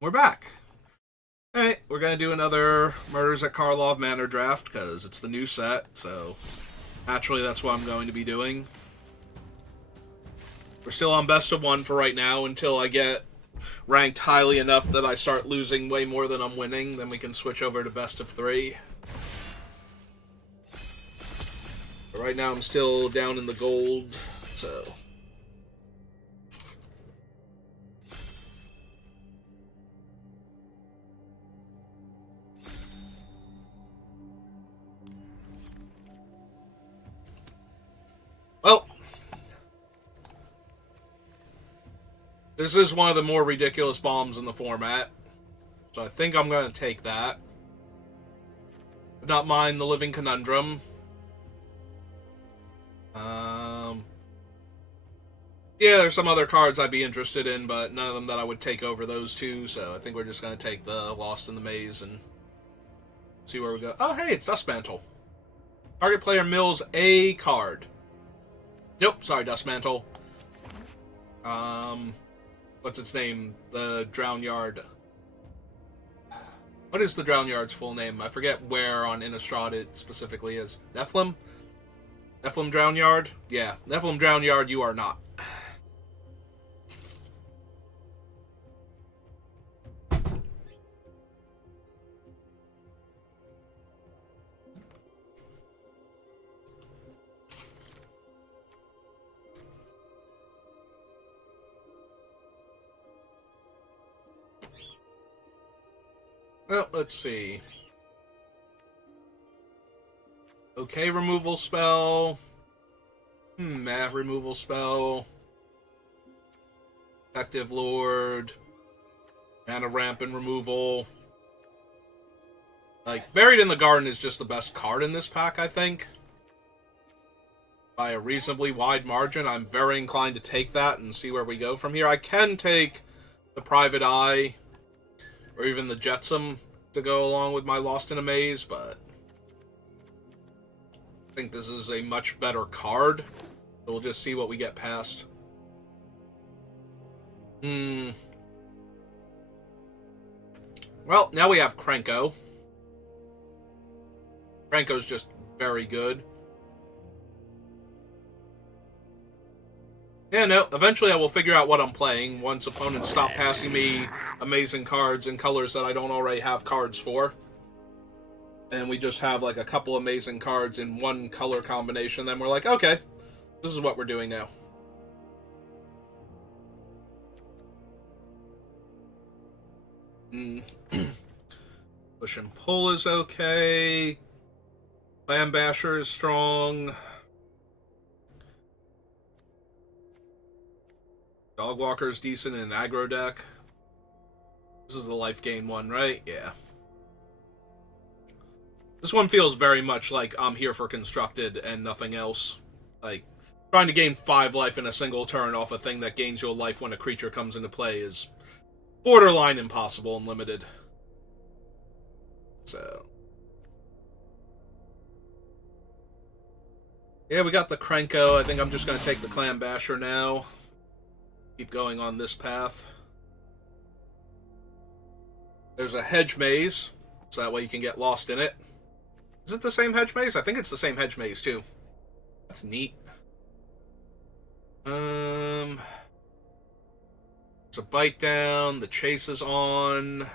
We're back. Alright, we're gonna do another Murders at Karlov Manor draft, because it's the new set, so naturally that's what I'm going to be doing. We're still on best of one for right now until I get ranked highly enough that I start losing way more than I'm winning, then we can switch over to best of three. But right now I'm still down in the gold, so... Well, this is one of the more ridiculous bombs in the format, so I think I'm going to take that. Would not mind the Living Conundrum. Yeah, there's some other cards I'd be interested in, but none of them that I would take over those two, so I think we're just going to take the Lost in the Maze and see where we go. Oh, hey, it's Dust Mantle. Target player mills a card. Nope, sorry, Dust Mantle. What's its name? The Drown Yard. What is the Drown Yard's full name? I forget where on Innistrad it specifically is. Nephilim? Nephilim Drown Yard? Yeah, Nephilim Drown Yard, you are not. Well, let's see. Okay, removal spell. Math removal spell. Active Lord. Mana Ramp and removal. Like, Buried in the Garden is just the best card in this pack, I think. By a reasonably wide margin, I'm very inclined to take that and see where we go from here. I can take the Private Eye, or even the Jetsam to go along with my Lost in a Maze, but I think this is a much better card. So we'll just see what we get past. Well, now we have Krenko. Krenko's just very good. Yeah, no, eventually I will figure out what I'm playing once opponents stop passing me amazing cards in colors that I don't already have cards for. And we just have like a couple amazing cards in one color combination, then we're like, okay, this is what we're doing now. Push and pull is okay. Clam Basher is strong. Dogwalker's decent in an aggro deck. This is the life gain one, right? Yeah. This one feels very much like I'm here for constructed and nothing else. Like, trying to gain 5 life in a single turn off a thing that gains you a life when a creature comes into play is borderline impossible and limited. So... yeah, we got the Krenko. I think I'm just going to take the Clam Basher now. Keep going on this path. There's a Hedge Maze, so that way you can get lost in it. Is it the same Hedge Maze? I think it's the same Hedge Maze, too. That's neat. It's a Bite Down. The Chase is on.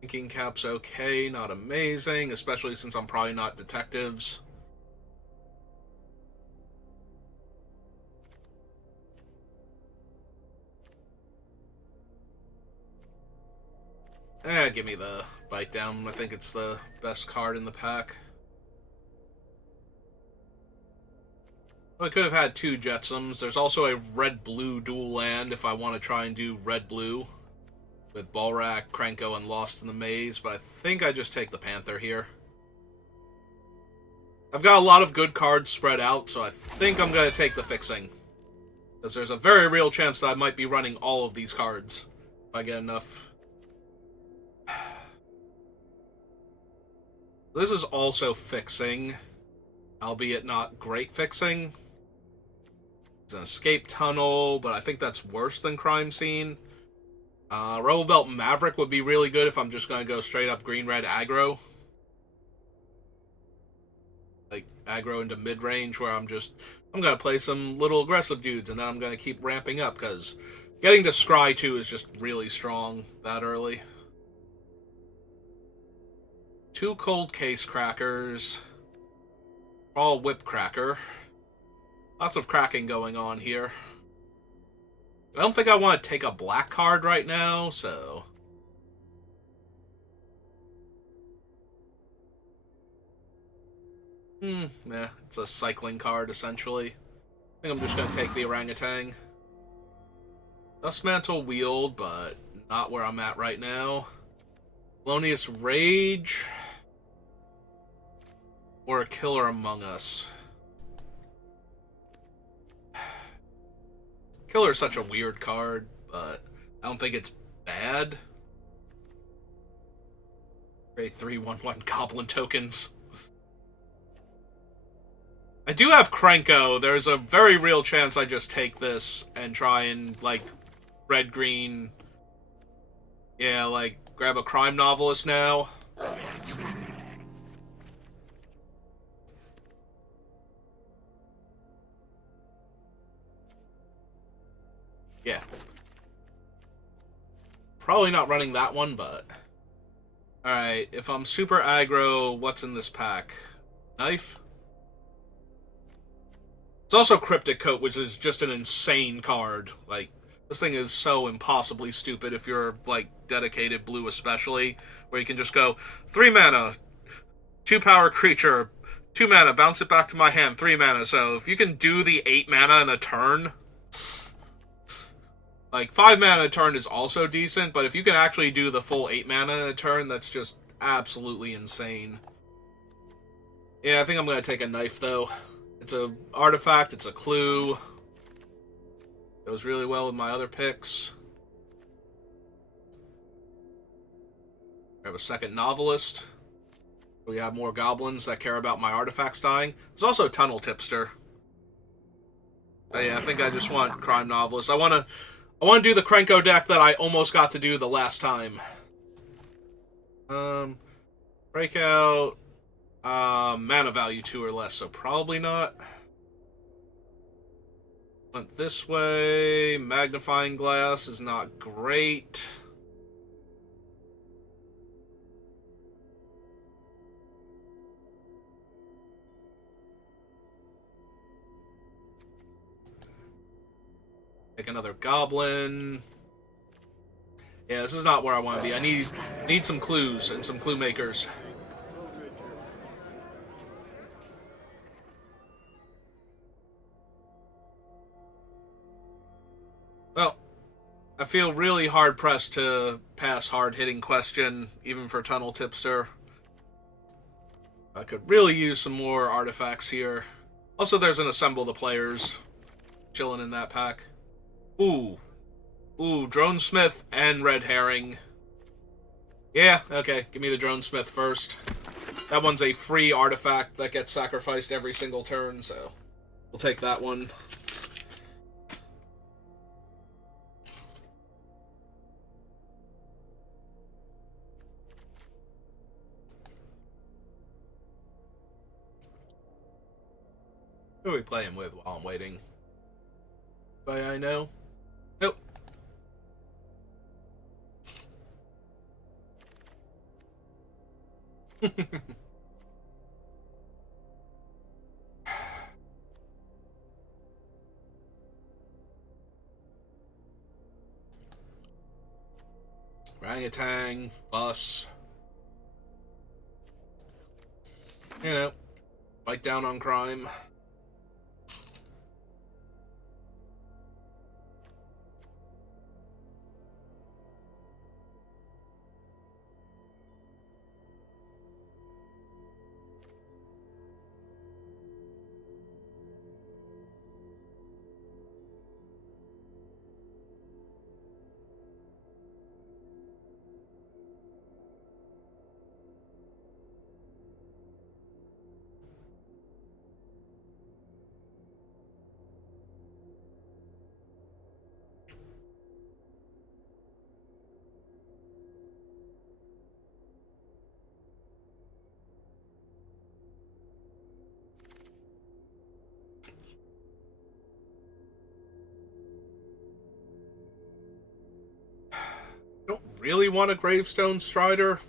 Thinking Cap's okay, not amazing, especially since I'm probably not detectives. Give me the Bite Down. I think it's the best card in the pack. Well, I could have had 2 Jetsams. There's also a red-blue dual land if I want to try and do red-blue with Balrak, Krenko, and Lost in the Maze, but I think I just take the Panther here. I've got a lot of good cards spread out, so I think I'm going to take the Fixing. Because there's a very real chance that I might be running all of these cards if I get enough. This is also Fixing, albeit not great Fixing. There's an escape tunnel, but I think that's worse than crime scene. Rebel Belt Maverick would be really good if I'm just going to go straight up green-red aggro. Like, aggro into mid-range where I'm going to play some little aggressive dudes, and then I'm going to keep ramping up, because getting to Scry 2 is just really strong that early. 2 cold case crackers. All whip cracker. Lots of cracking going on here. I don't think I want to take a black card right now, so... Yeah, it's a cycling card, essentially. I think I'm just going to take the orangutan. Dust Mantle Wield, but not where I'm at right now. Melonious Rage. Or a Killer Among Us. Killer is such a weird card, but I don't think it's bad. Great 3/1/1 Goblin tokens. I do have Krenko. There's a very real chance I just take this and try and, like, red-green... Yeah, like, grab a crime novelist now. Yeah. Probably not running that one, but... Alright, if I'm super aggro, what's in this pack? Knife? It's also Cryptic Coat, which is just an insane card. Like, this thing is so impossibly stupid if you're, like, dedicated blue especially, where you can just go, 3 mana, 2 power creature, 2 mana, bounce it back to my hand, 3 mana. So if you can do the 8 mana in a turn... Like, 5 mana a turn is also decent, but if you can actually do the full 8 mana in a turn, that's just absolutely insane. Yeah, I think I'm going to take a knife, though. It's an artifact, it's a clue. Goes really well with my other picks. We have a second novelist. We have more goblins that care about my artifacts dying. There's also a tunnel tipster. But yeah, I think I just want crime novelist. I want to do the Krenko deck that I almost got to do the last time. Breakout. Mana value 2 or less, so probably not. Went this way. Magnifying glass is not great. Take another goblin. Yeah, this is not where I want to be. I need some clues and some clue makers. Well, I feel really hard-pressed to pass hard-hitting question, even for Tunnel Tipster. I could really use some more artifacts here. Also, there's an Assemble the Players chilling in that pack. Ooh, Dronesmith and Red Herring. Yeah, okay, give me the Dronesmith first. That one's a free artifact that gets sacrificed every single turn, so we'll take that one. Who are we playing with while I'm waiting? Anybody I know? Nope. Orangutan, fuss. You know, bite down on crime. really want a Gravestone Strider?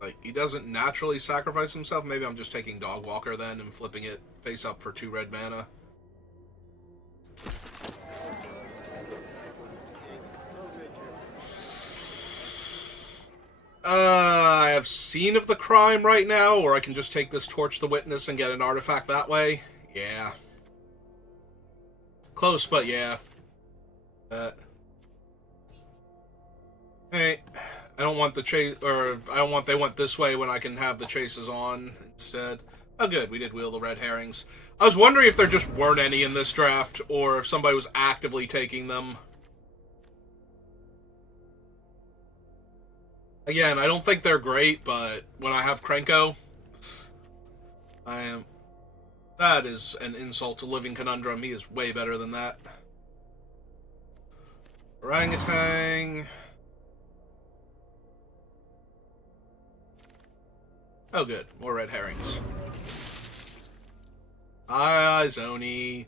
Like, he doesn't naturally sacrifice himself. Maybe I'm just taking Dog Walker then and flipping it face up for 2 red mana. I have Scene of the Crime right now, or I can just take this Torch the Witness and get an artifact that way. Yeah. Close, but yeah. Hey, I don't want the chase, or I don't want they went this way when I can have the chases on instead. Oh good, we did wheel the red herrings. I was wondering if there just weren't any in this draft, or if somebody was actively taking them. Again, I don't think they're great, but when I have Krenko, I am... That is an insult to Living Conundrum. He is way better than that. Orangutan. Oh good, more red herrings. Zoni.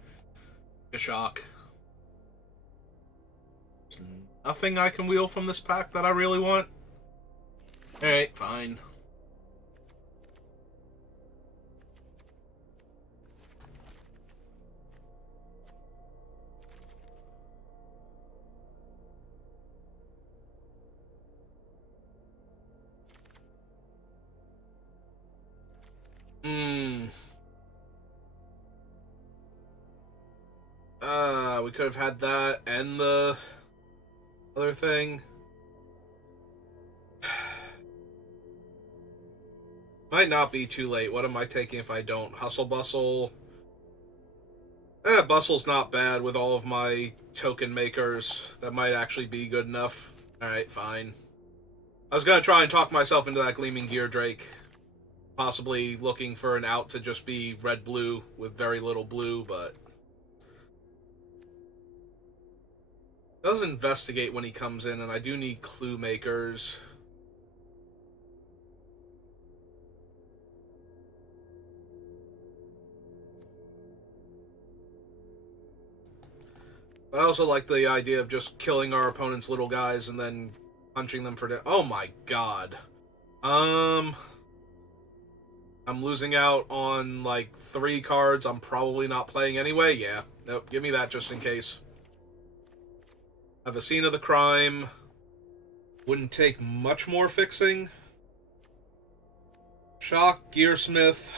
A shock. There's nothing I can wheel from this pack that I really want. Alright, fine. We could have had that and the other thing. Might not be too late. What am I taking if I don't? Hustle Bustle. Bustle's not bad with all of my token makers. That might actually be good enough. Alright, fine. I was gonna try and talk myself into that Gleaming Gear Drake. Possibly looking for an out to just be red-blue with very little blue, but... Does investigate when he comes in, and I do need clue makers. But I also like the idea of just killing our opponent's little guys and then punching them for... Oh my god. I'm losing out on, like, 3 cards I'm probably not playing anyway. Yeah. Nope, give me that just in case. Have a Scene of the Crime. Wouldn't take much more fixing. Shock, Gearsmith.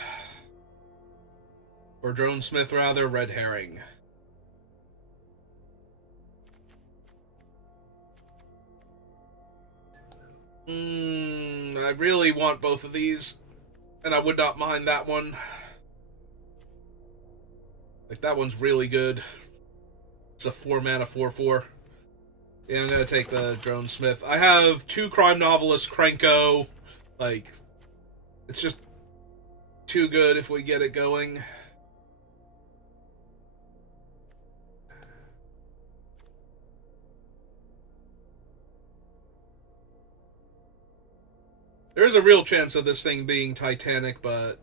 Or Dronesmith, rather. Red Herring. I really want both of these. And I would not mind that one. Like, that one's really good. It's a 4 mana 4/4. Yeah, I'm gonna take the Dronesmith. I have 2 crime novelists, Krenko. Like, it's just too good if we get it going. There's a real chance of this thing being Titanic, but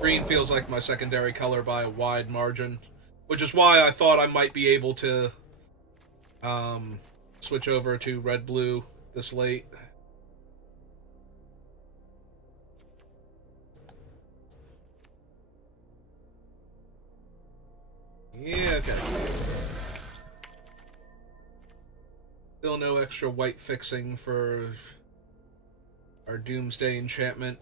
green feels like my secondary color by a wide margin. Which is why I thought I might be able to switch over to red-blue this late. Yeah, okay. Still no extra white fixing for our Doomsday enchantment.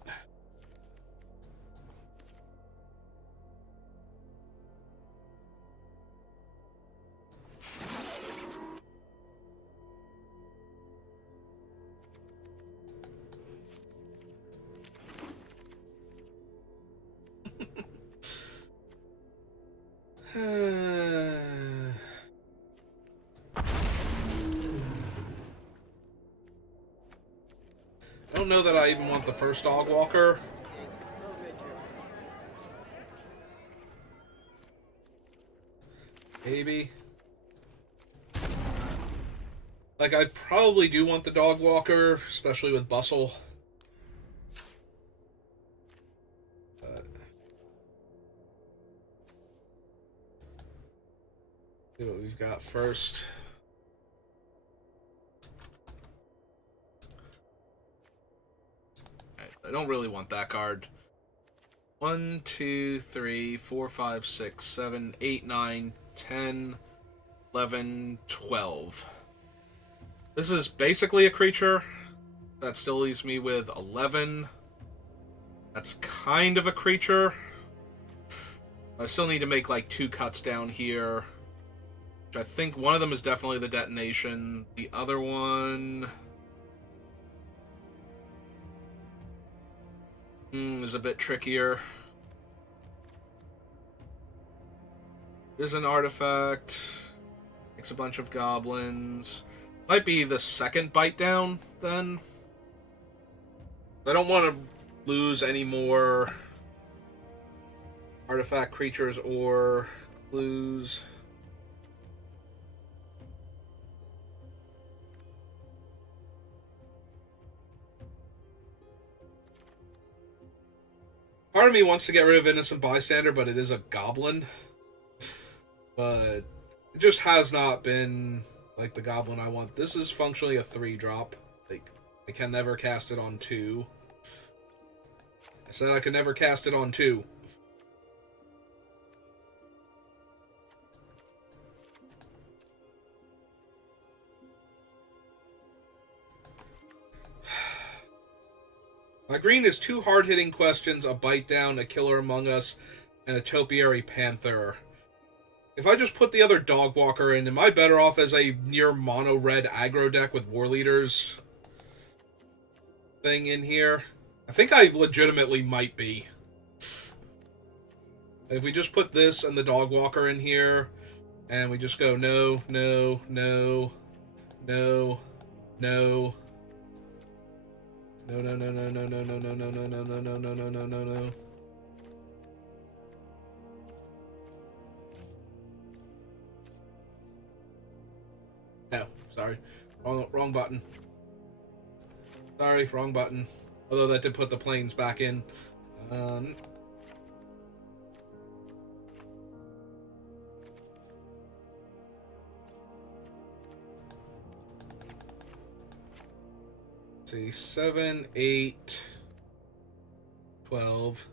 I don't know that I even want the first Dog Walker. Maybe. Like, I probably do want the Dog Walker, especially with Bustle. But See what we've got first. Alright, I don't really want that card. 1, 2, 3, 4, 5, 6, 7, 8, 9, 10, 11, 12. This is basically a creature. That still leaves me with 11. That's kind of a creature. I still need to make like 2 cuts down here. Which I think one of them is definitely the detonation. The other one is a bit trickier. There's an artifact. Makes a bunch of goblins. Might be the second bite down, then. I don't want to lose any more artifact creatures or clues. Part of me wants to get rid of Innocent Bystander, but it is a goblin. But it just has not been like the goblin I want. This is functionally a 3-drop. Like, I can never cast it on 2. I said I could never cast it on 2. My green is 2 hard-hitting questions, a bite down, a killer among us, and a topiary panther. If I just put the other dog walker in, am I better off as a near mono red aggro deck with war leaders thing in here? I think I legitimately might be. If we just put this and the dog walker in here, and we just go no, no, no, no, no. No, no, no, no, no, no, no, no, no, no, no, no, no, no, no, no, no, no. No, sorry. Wrong button. Sorry, wrong button. Although that did put the planes back in. See, 7, 8, 12,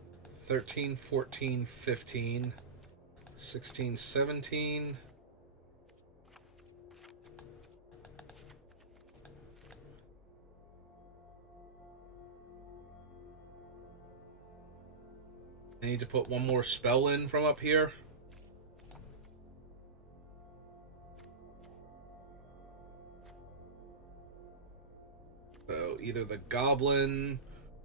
13, 14, 15, 16, 17. I need to put one more spell in from up here. So either the goblin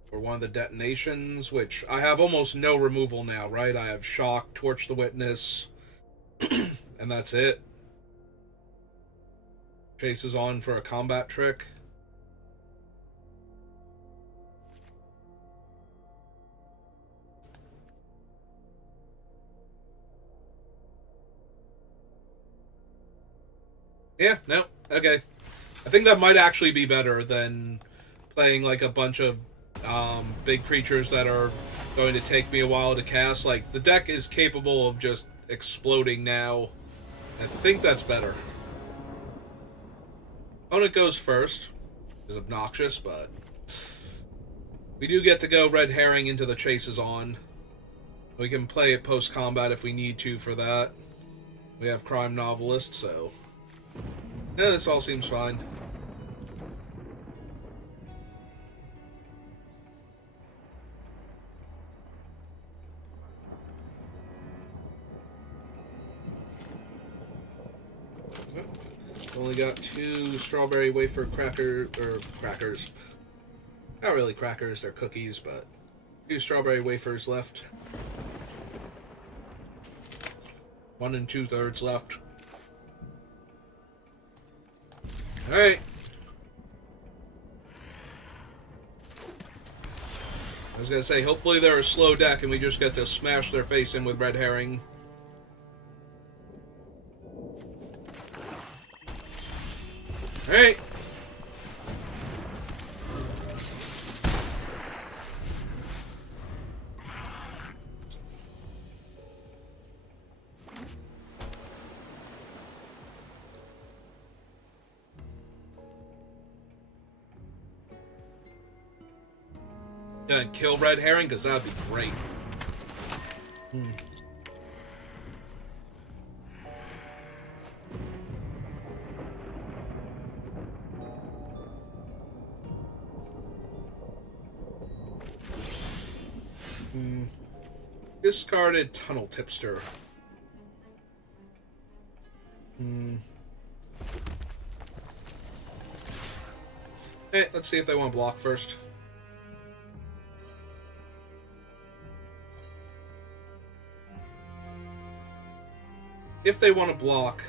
or one of the detonations, which I have almost no removal now, right? I have shock, torch the witness, and that's it. Chase is on for a combat trick. Yeah, no, okay. I think that might actually be better than playing like a bunch of big creatures that are going to take me a while to cast. Like, the deck is capable of just exploding now. I think that's better. Opponent goes first. It's obnoxious, but we do get to go red herring into the chases on. We can play it post-combat if we need to for that. We have crime novelist, so yeah, this all seems fine. Only got 2 strawberry wafer crackers. Not really crackers, they're cookies, but 2 strawberry wafers left. 1 2/3 left. Alright. I was gonna say, hopefully they're a slow deck and we just get to smash their face in with red herring. Alright. Gonna kill Red Herring, because that'd be great. Discarded Tunnel Tipster. Hey, let's see if they want to block first. If they want to block,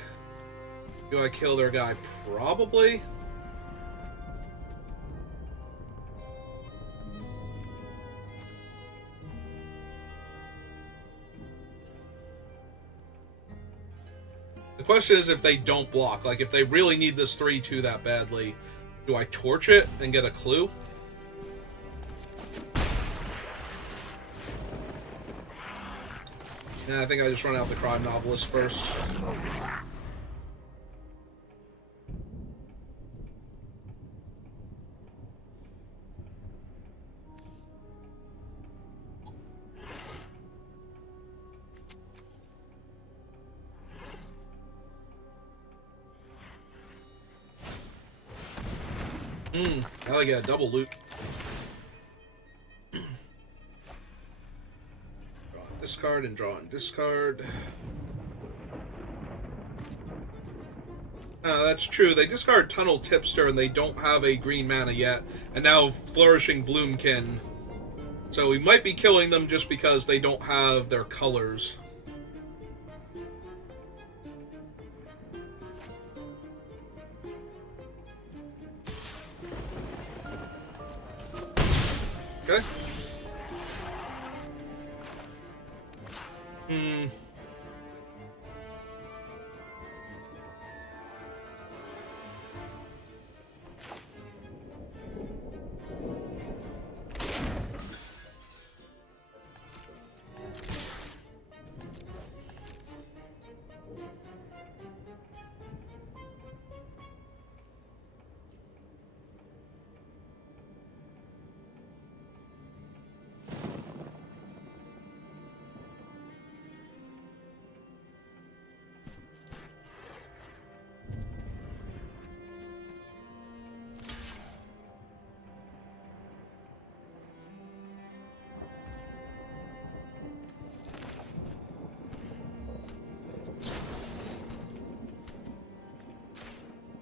do I kill their guy? Probably. The question is if they don't block. Like, if they really need this 3-2 that badly, do I torch it and get a clue? Yeah, I think I just run out the crime novelist first. Now I get a double loot. Draw and discard and draw and discard. That's true. They discard Tunnel Tipster and they don't have a green mana yet. And now Flourishing Bloomkin. So we might be killing them just because they don't have their colors. Okay.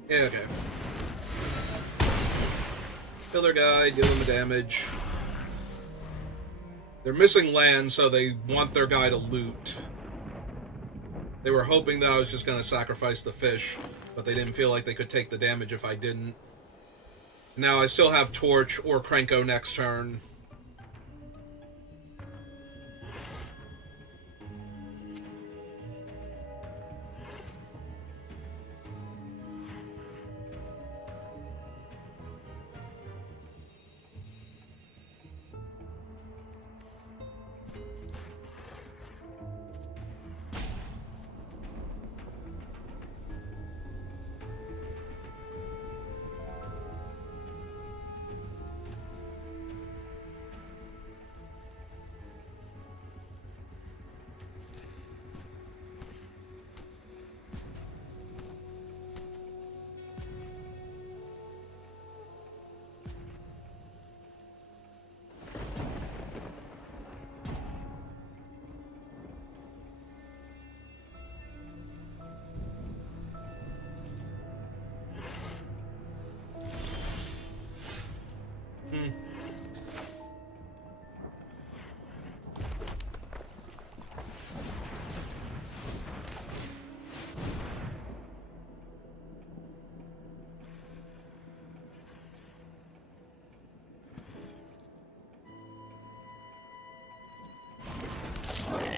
Yeah, okay. Kill their guy, deal them the damage. They're missing land, so they want their guy to loot. They were hoping that I was just going to sacrifice the fish, but they didn't feel like they could take the damage if I didn't. Now I still have Torch or Krenko next turn.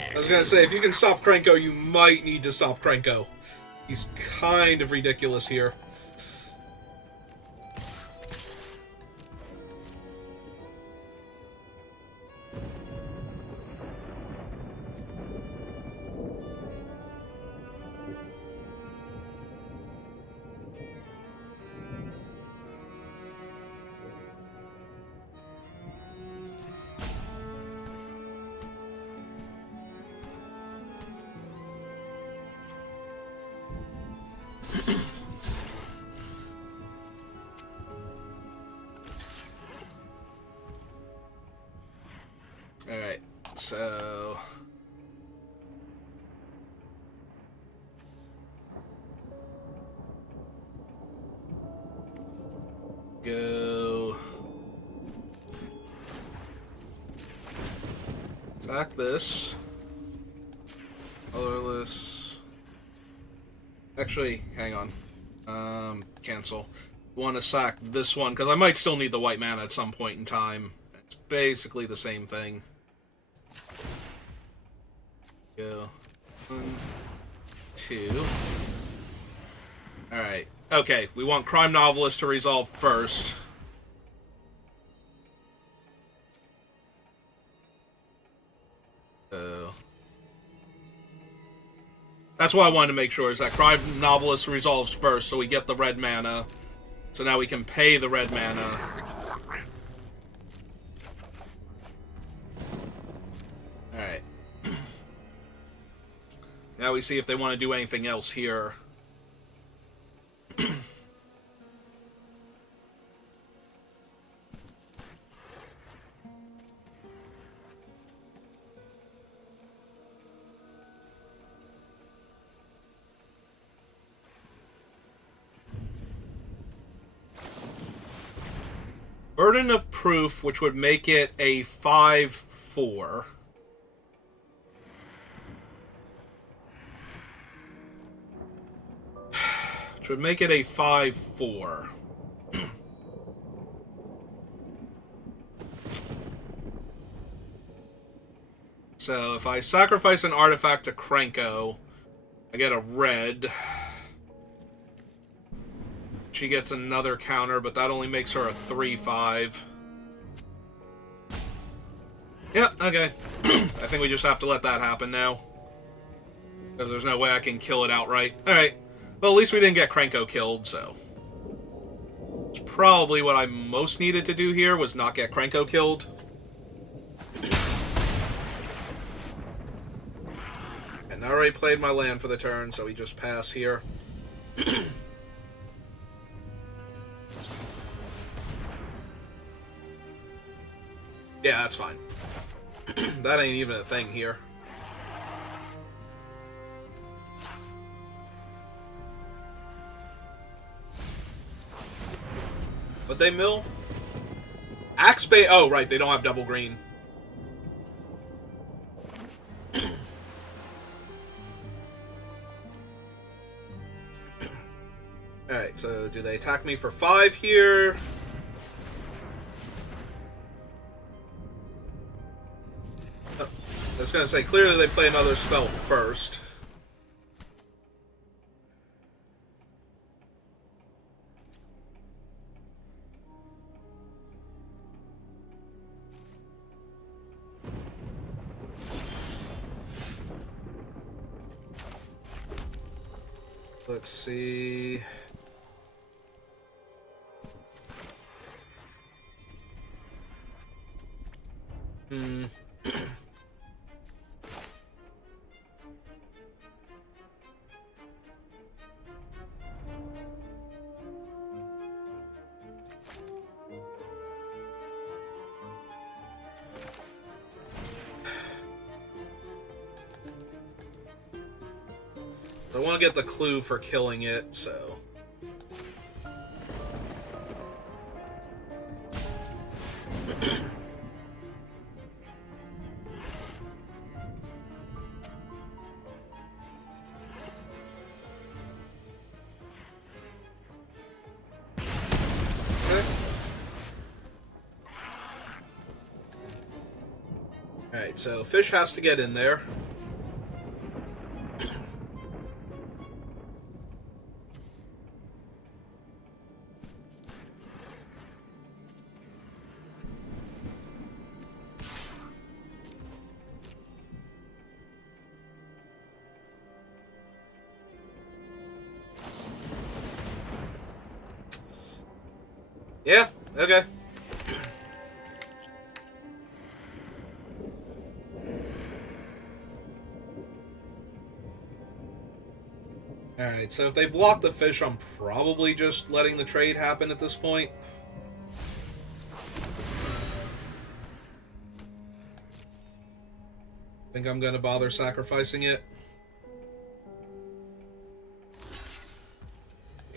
I was gonna say, if you can stop Krenko, you might need to stop Krenko. He's kind of ridiculous here. Alright, so... Go... Attack this. Colorless. Actually, hang on. Cancel. Want to sack this one, because I might still need the white mana at some point in time. It's basically the same thing. Go. 1, 2. Alright. Okay, we want Crime Novelist to resolve first. That's what I wanted to make sure, is that Crime Novelist resolves first, so we get the red mana. So now we can pay the red mana. Alright. Now we see if they want to do anything else here. Burden of Proof, which would make it a 5/4. Which would make it a 5/4. So if I sacrifice an artifact to Krenko, I get a red. She gets another counter, but that only makes her a 3/5. Yeah, okay. I think we just have to let that happen now. Because there's no way I can kill it outright. Alright. Well, at least we didn't get Krenko killed, so... It's probably what I most needed to do here, was not get Krenko killed. And I already played my land for the turn, so we just pass here. Yeah, that's fine. That ain't even a thing here. But they mill? Axe Bay. Oh, right, they don't have double green. Alright, so do they attack me for 5 here? Oh, I was going to say, clearly they play another spell first. Let's see... I want to get the clue for killing it, so... Alright, so fish has to get in there. Yeah, okay. Alright, so if they block the fish, I'm probably just letting the trade happen at this point. Think I'm gonna bother sacrificing it?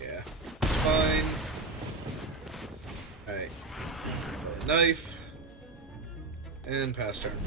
Yeah, it's fine. Alright. Knife. And pass turn.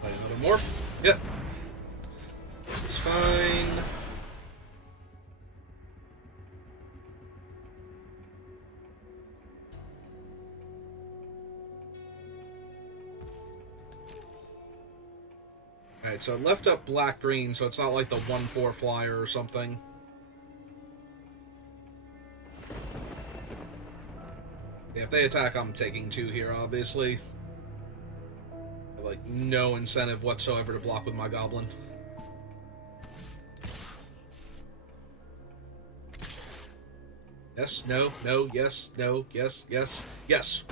Play another morph. Yep. It's fine. Alright, so I left up black-green, so it's not like the 1/4 flyer or something. Yeah, if they attack, I'm taking 2 here, obviously. Like, no incentive whatsoever to block with my goblin. Yes, no, no, yes, no, yes, yes, yes.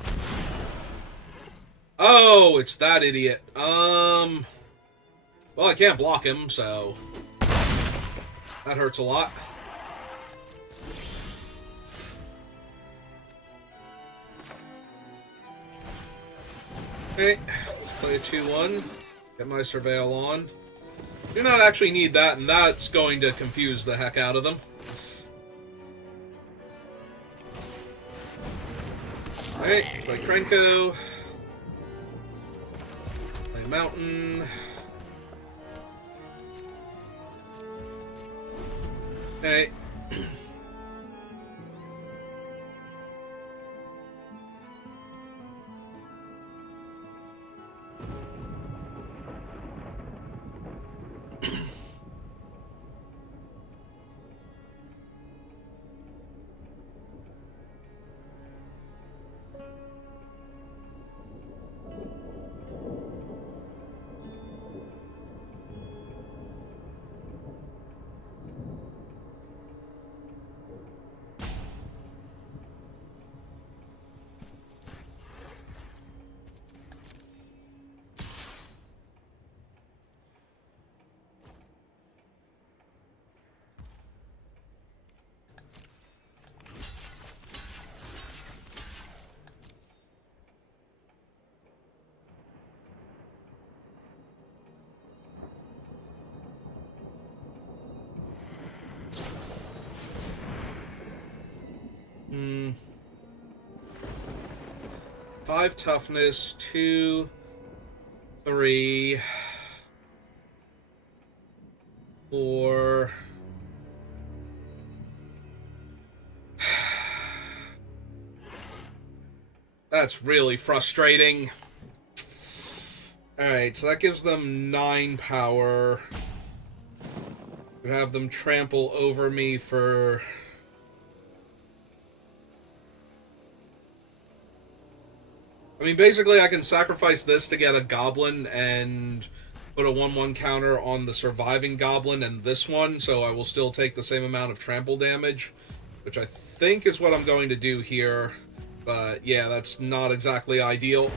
Oh, it's that idiot. Well, I can't block him, so that hurts a lot. Okay, let's play a 2-1. Get my Surveil on. Do not actually need that, and that's going to confuse the heck out of them. Alright, play Krenko. Play Mountain. Okay. Hmm. 5 toughness, 2, 3, 4. That's really frustrating. Alright, so that gives them 9 power. To have them trample over me for... I mean, basically I can sacrifice this to get a goblin and put a 1/1 counter on the surviving goblin and this one, so I will still take the same amount of trample damage, which I think is what I'm going to do here. But yeah, that's not exactly ideal.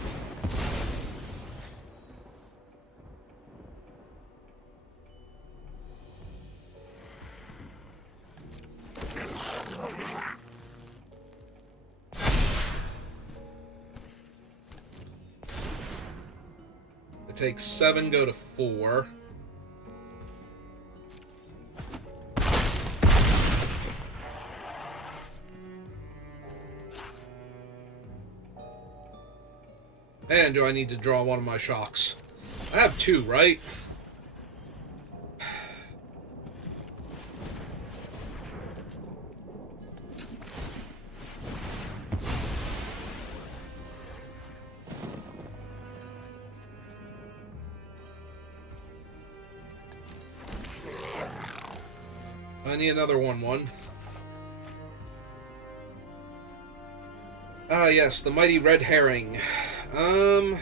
It takes 7, go to 4. And do I need to draw one of my shocks? I have 2, right? I need another 1/1. Ah, yes, the mighty red herring. Oh.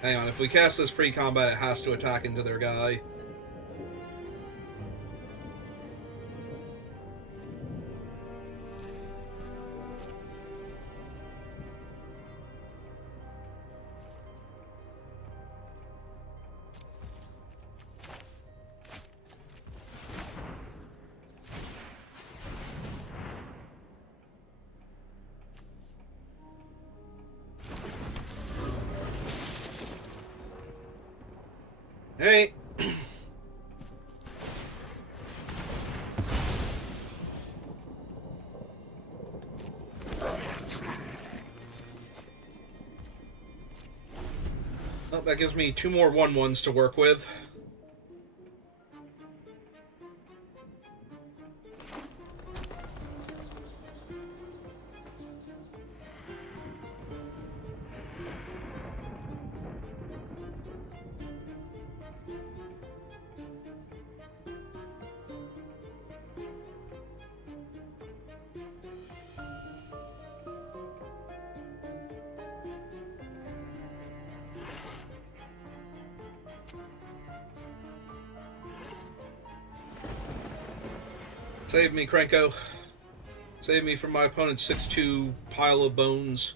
Hang on, if we cast this pre-combat, it has to attack into their guy. Hey! Well, that gives me 2 more 1/1s to work with. Save me, Krenko. Save me from my opponent's 6-2 pile of bones.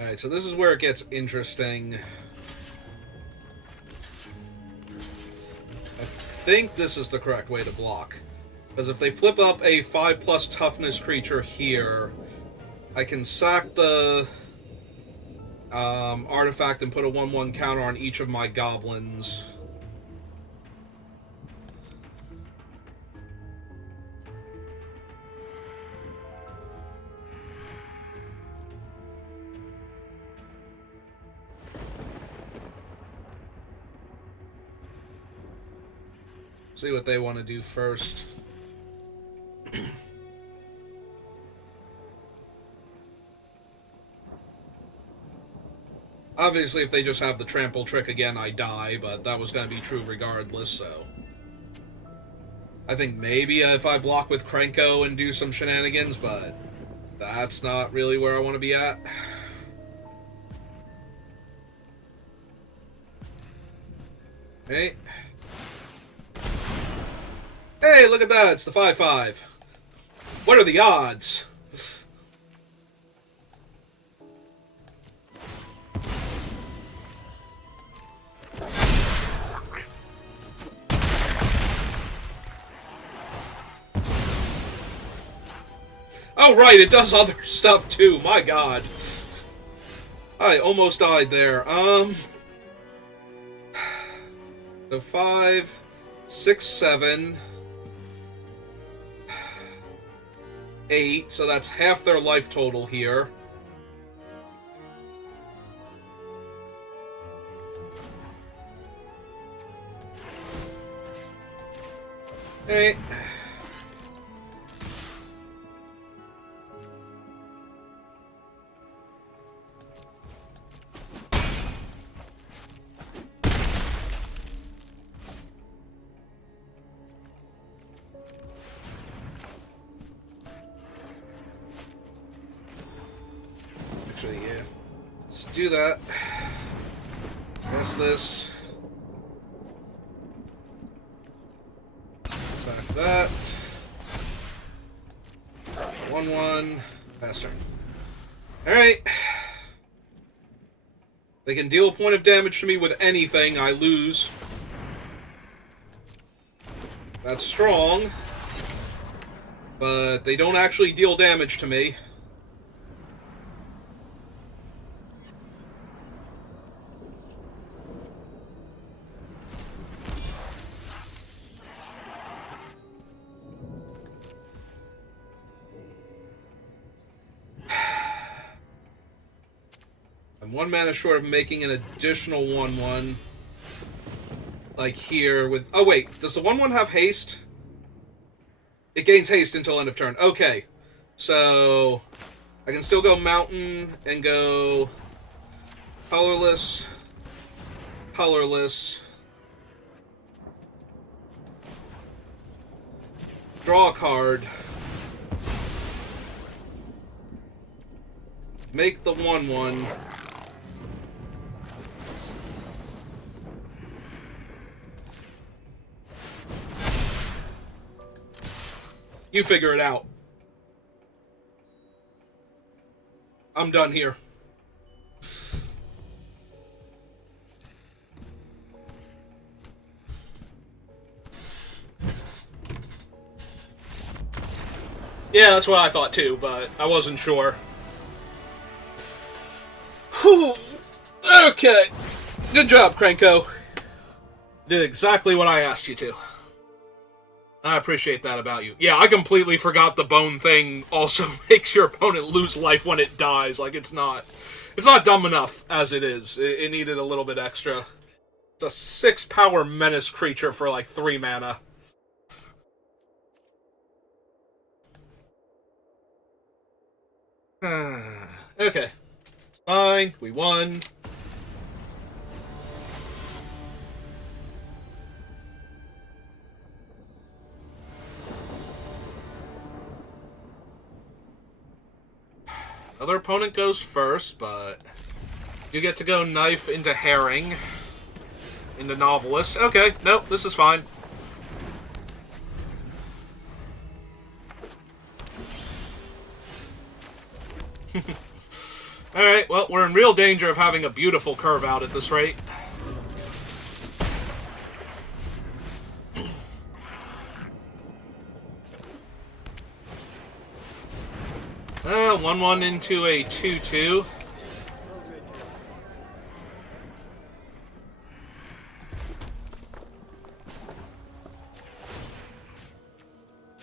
Alright, so this is where it gets interesting. I think this is the correct way to block. Because if they flip up a 5+ toughness creature here, I can sack the artifact and put a 1/1 counter on each of my goblins. See what they want to do first. Obviously, if they just have the trample trick again, I die, but that was going to be true regardless, so... I think maybe if I block with Krenko and do some shenanigans, but that's not really where I want to be at. Hey. Hey, look at that! It's the 5/5. What are the odds? Oh, right, it does other stuff, too. My god. I almost died there. So 5, 6, 7... 8, so that's half their life total here. Hey. Actually, yeah. Let's do that. Press this. Attack that. 1/1. Last turn. Alright. They can deal a point of damage to me with anything. I lose. That's strong. But they don't actually deal damage to me. I'm 1 mana short of making an additional 1/1. Like here with... Oh, wait. Does the 1/1 have haste? It gains haste until end of turn. Okay. So... I can still go mountain and go... Colorless. Colorless. Draw a card. Make the 1/1. You figure it out. I'm done here. Yeah, that's what I thought too, but I wasn't sure. Whew. Okay. Good job, Cranko. Did exactly what I asked you to. I appreciate that about you. Yeah, I completely forgot the bone thing also makes your opponent lose life when it dies. Like, it's not dumb enough as it is. It needed a little bit extra. It's a 6 power menace creature for like 3 mana. Okay. Fine, we won. Other opponent goes first, but you get to go knife into herring, into novelist. Okay, nope, this is fine. Alright, well, we're in real danger of having a beautiful curve out at this rate. Well, 1/1 into a 2/2.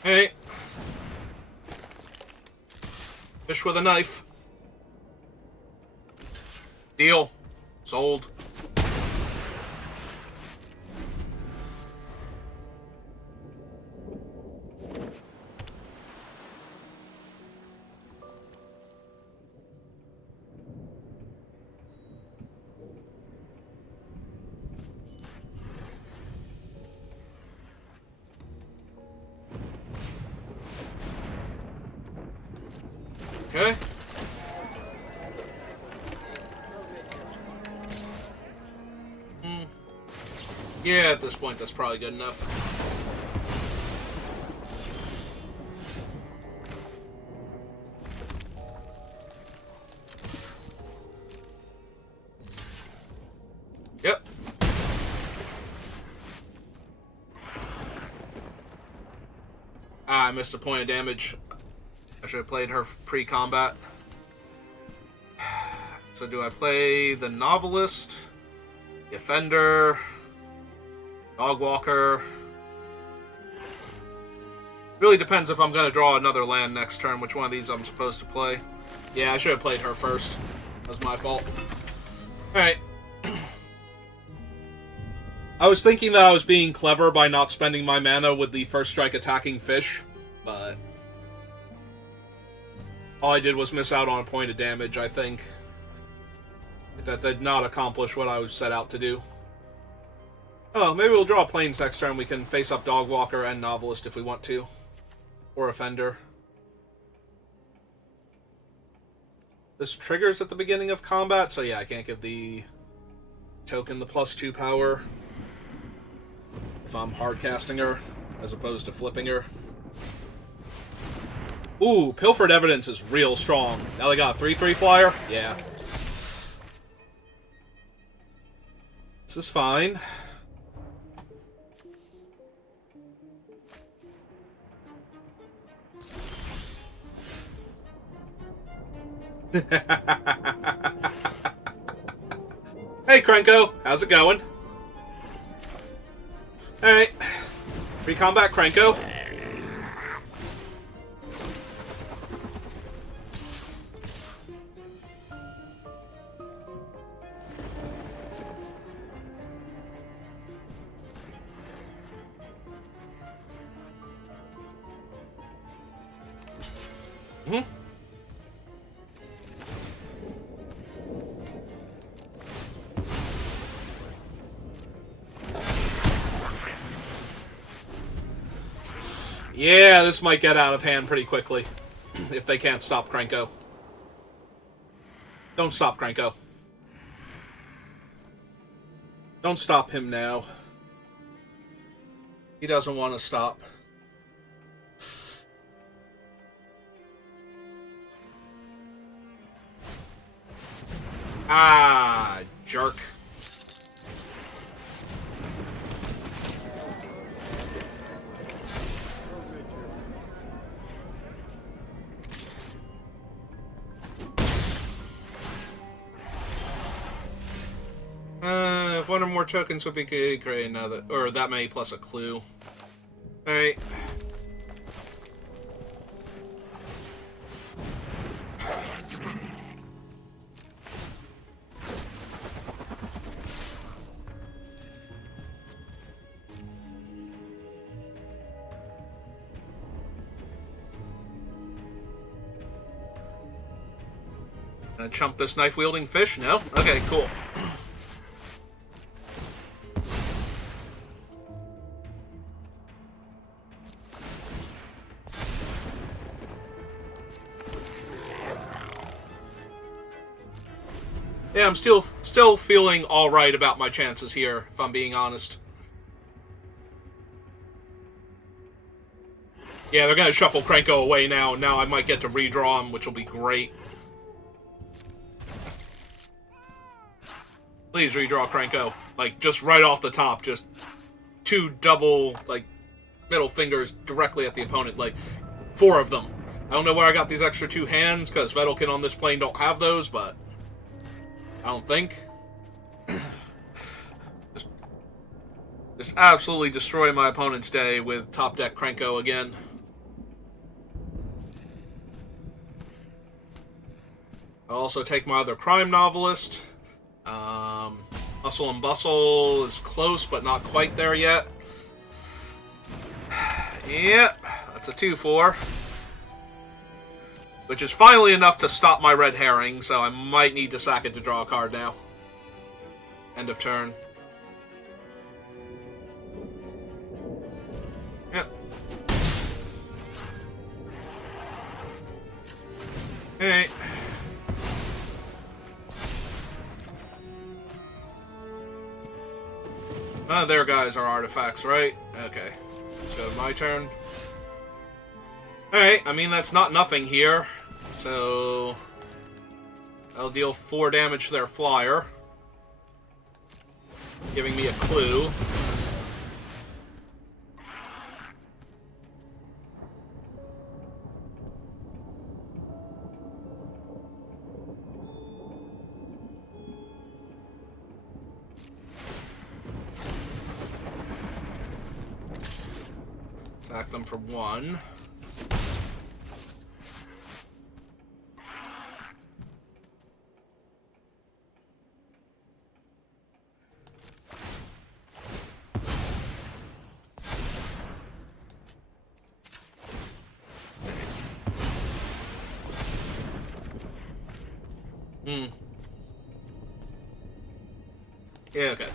Hey. Fish with a knife. Deal. Sold. Okay. Yeah, at this point, that's probably good enough. Yep. Ah, I missed a point of damage. I should have played her pre-combat. So do I play the Novelist, the Offender, Dogwalker? Really depends if I'm going to draw another land next turn, which one of these I'm supposed to play. Yeah, I should have played her first. That was my fault. Alright. I was thinking that I was being clever by not spending my mana with the first strike attacking fish, but all I did was miss out on a point of damage, I think. That did not accomplish what I was set out to do. Oh, maybe we'll draw Plains next turn. We can face up Dogwalker and Novelist if we want to. Or Offender. This triggers at the beginning of combat, so yeah, I can't give the token the +2 power if I'm hard casting her, as opposed to flipping her. Ooh, Pilfered Evidence is real strong. Now they got a 3/3 flyer? Yeah. This is fine. Hey, Krenko. How's it going? Alright. Recombat Krenko. Yeah, this might get out of hand pretty quickly. If they can't stop Krenko. Don't stop Krenko. Don't stop him now. He doesn't want to stop. Ah, jerk. If one or more tokens would be great now that, or that many plus a clue. Alright. Chump this knife-wielding fish? No? Okay, cool. Yeah, I'm still feeling alright about my chances here, if I'm being honest. Yeah, they're gonna shuffle Krenko away now, and now I might get to redraw him, which will be great. Please redraw Krenko. Like, just right off the top, just two double, like, middle fingers directly at the opponent, like, 4 of them. I don't know where I got these extra 2 hands, because Vedalken on this plane don't have those, but I don't think. just absolutely destroy my opponent's day with top deck Krenko again. I'll also take my other crime novelist. Hustle and Bustle is close, but not quite there yet. Yep, that's a 2/4. Which is finally enough to stop my red herring, so I might need to sack it to draw a card now. End of turn. Yep. Alright. There, guys, are artifacts, right? Okay. Let's go to my turn. Alright, I mean, that's not nothing here. So I'll deal 4 damage to their flyer, giving me a clue. Attack them for 1. Yeah, okay.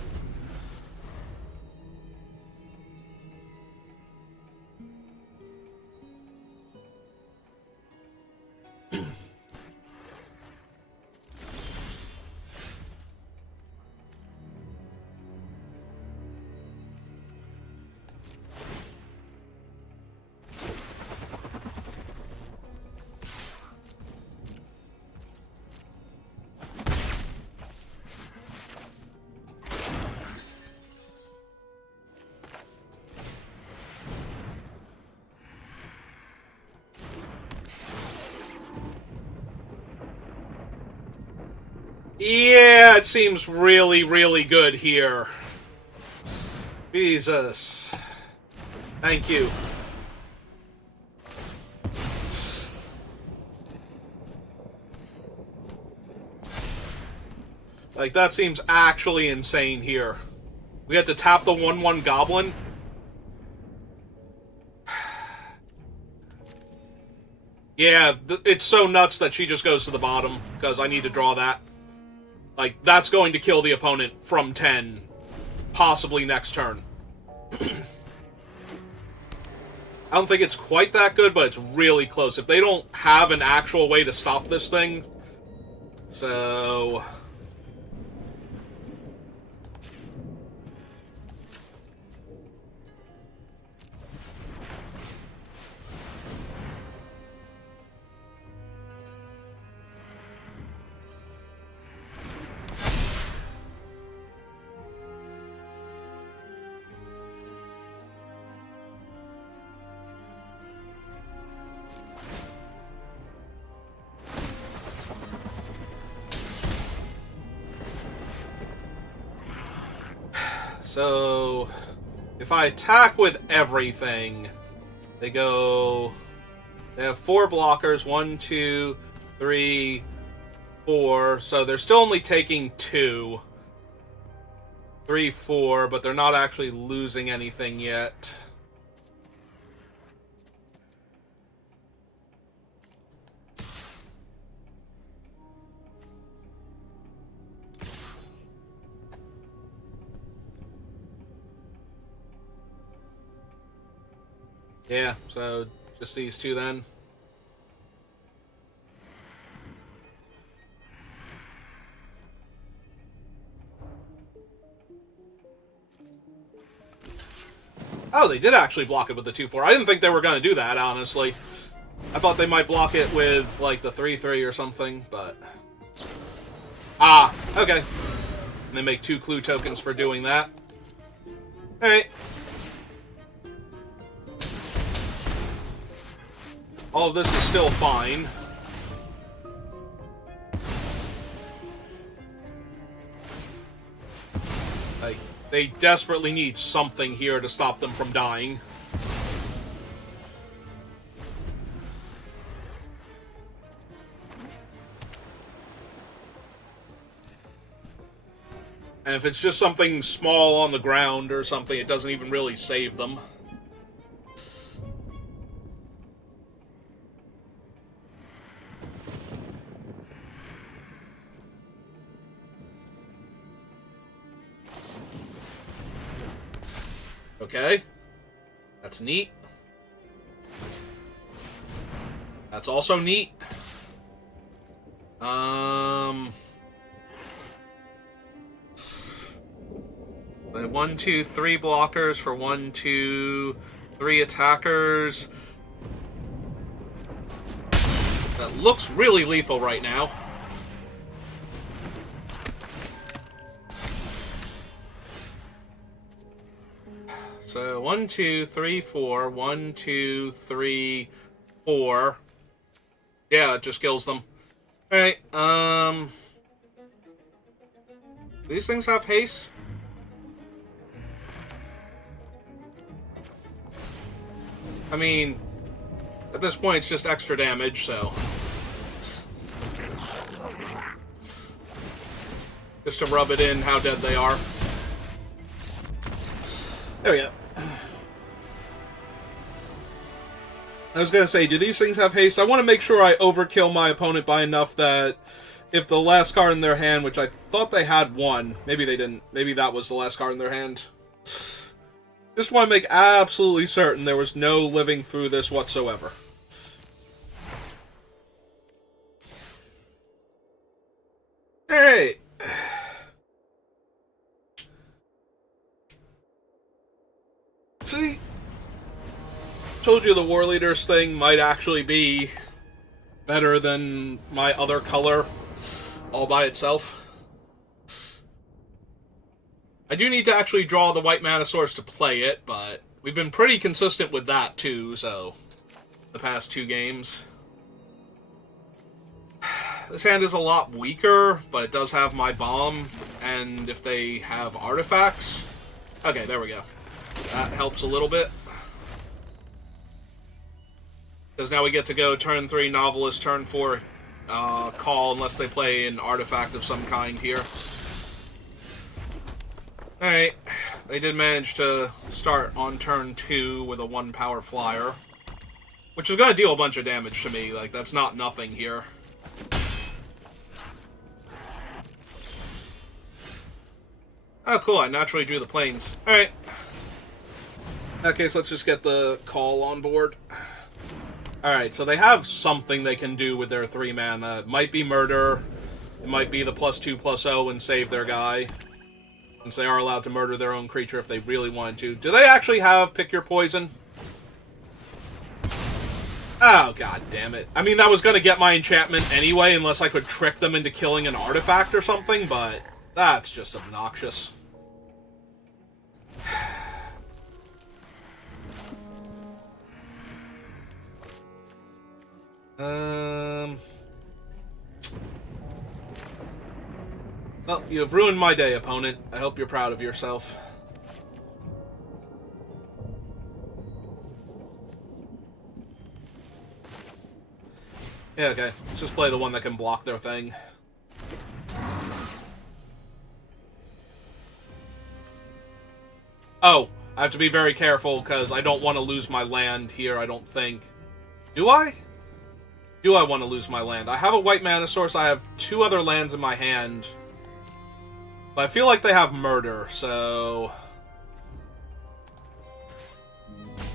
Yeah, it seems really, really good here. Jesus. Thank you. Like, that seems actually insane here. We had to tap the 1/1 goblin. Yeah, it's so nuts that she just goes to the bottom, because I need to draw that. Like, that's going to kill the opponent from 10, possibly next turn. I don't think it's quite that good, but it's really close. If they don't have an actual way to stop this thing... So... So, if I attack with everything, they go... They have 4 blockers, 1, 2, 3, 4, so they're still only taking 2. 3, 4, but they're not actually losing anything yet. Yeah, so just these 2 then. Oh, they did actually block it with the 2-4. I didn't think they were going to do that, honestly. I thought they might block it with, like, the 3-3 or something, but... Ah, okay. And they make 2 clue tokens for doing that. Alright. All of this is still fine. Like, they desperately need something here to stop them from dying. And if it's just something small on the ground or something, it doesn't even really save them. Okay. That's neat. That's also neat. 1, 2, 3 blockers for 1, 2, 3 attackers. That looks really lethal right now. So 1, 2, 3, 4. 1, 2, 3, 4. Yeah, it just kills them. Alright, these things have haste? I mean, at this point it's just extra damage, so... Just to rub it in how dead they are. There we go. I was gonna say, do these things have haste? I want to make sure I overkill my opponent by enough that if the last card in their hand, which I thought they had 1, maybe they didn't, maybe that was the last card in their hand. Just want to make absolutely certain there was no living through this whatsoever. Alright. See? Told you the War Leaders thing might actually be better than my other color all by itself. I do need to actually draw the white mana source to play it, but we've been pretty consistent with that too, so the past 2 games. This hand is a lot weaker, but it does have my bomb, and if they have artifacts... Okay, there we go. That helps a little bit. Because now we get to go turn 3 Novelist, turn 4 Call, unless they play an artifact of some kind here. Alright, they did manage to start on turn 2 with a 1 power flyer. Which is going to deal a bunch of damage to me, like, that's not nothing here. Oh, cool, I naturally drew the planes. Alright. In that case, let's just get the Call on board. Alright, so they have something they can do with their 3 mana. It might be murder, it might be the +2/+0 and save their guy. Since they are allowed to murder their own creature if they really wanted to. Do they actually have Pick Your Poison? Oh, god damn it. I mean, that was going to get my enchantment anyway, unless I could trick them into killing an artifact or something, but that's just obnoxious. Well, you have ruined my day, opponent. I hope you're proud of yourself. Yeah, okay. Let's just play the one that can block their thing. Oh, I have to be very careful, because I don't want to lose my land here, I don't think. Do I? Do I want to lose my land? I have a white mana source, I have 2 other lands in my hand. But I feel like they have murder, so...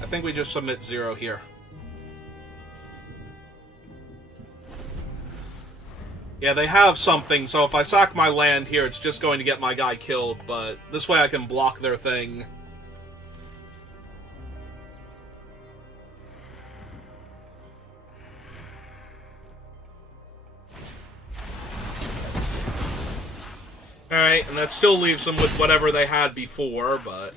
I think we just submit 0 here. Yeah, they have something, so if I sack my land here, it's just going to get my guy killed, but this way I can block their thing. Alright, and that still leaves them with whatever they had before, but...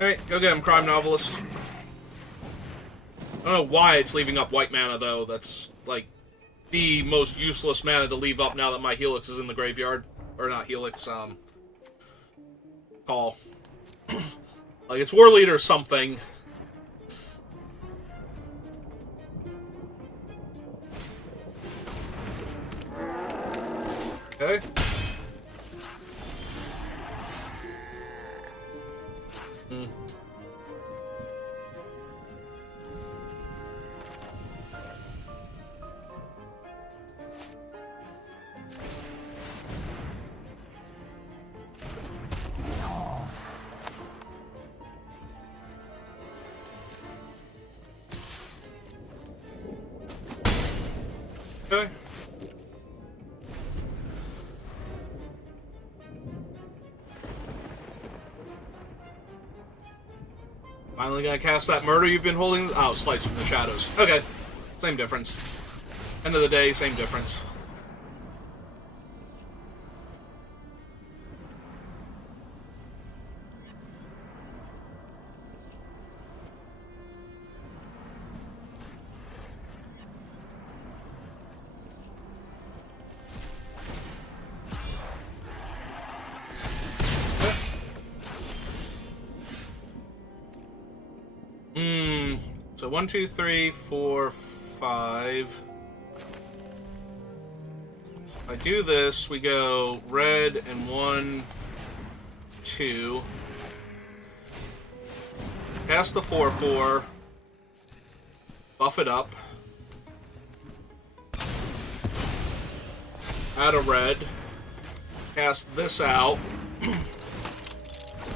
Alright, go get him, Crime Novelist. I don't know why it's leaving up white mana, though. That's, like, the most useless mana to leave up now that my Helix is in the graveyard. Or not Helix, Call. Like, it's War Leader something. Okay. Okay. Finally gonna cast that murder you've been holding? Oh, Slice from the Shadows. Okay. Same difference. End of the day, same difference. So 1, 2, 3, 4, 5. If I do this, we go red and 1, 2. Cast the 4/4. Buff it up. Add a red. Cast this out.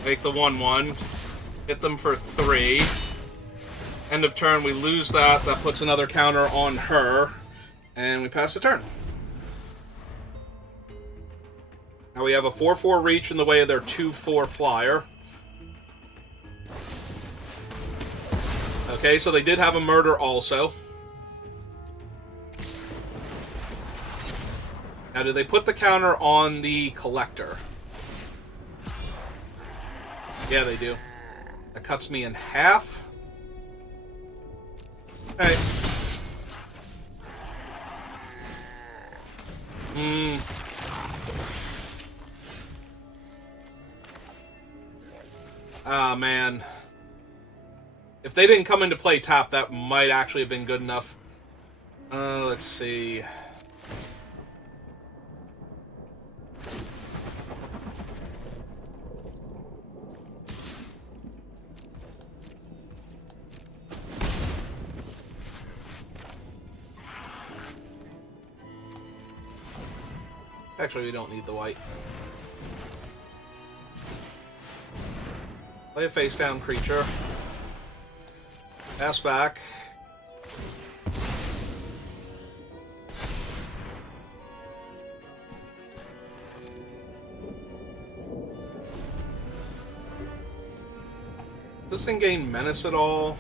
Make the 1/1. Hit them for 3. End of turn, we lose that. That puts another counter on her. And we pass the turn. Now we have a 4/4 reach in the way of their 2/4 flyer. Okay, so they did have a murder also. Now, do they put the counter on the collector? Yeah, they do. That cuts me in half. Hey. Ah, man. If they didn't come into play tap, that might actually have been good enough. Let's see. Actually, we don't need the white. Play a face-down creature. Pass back. Does this thing gain menace at all?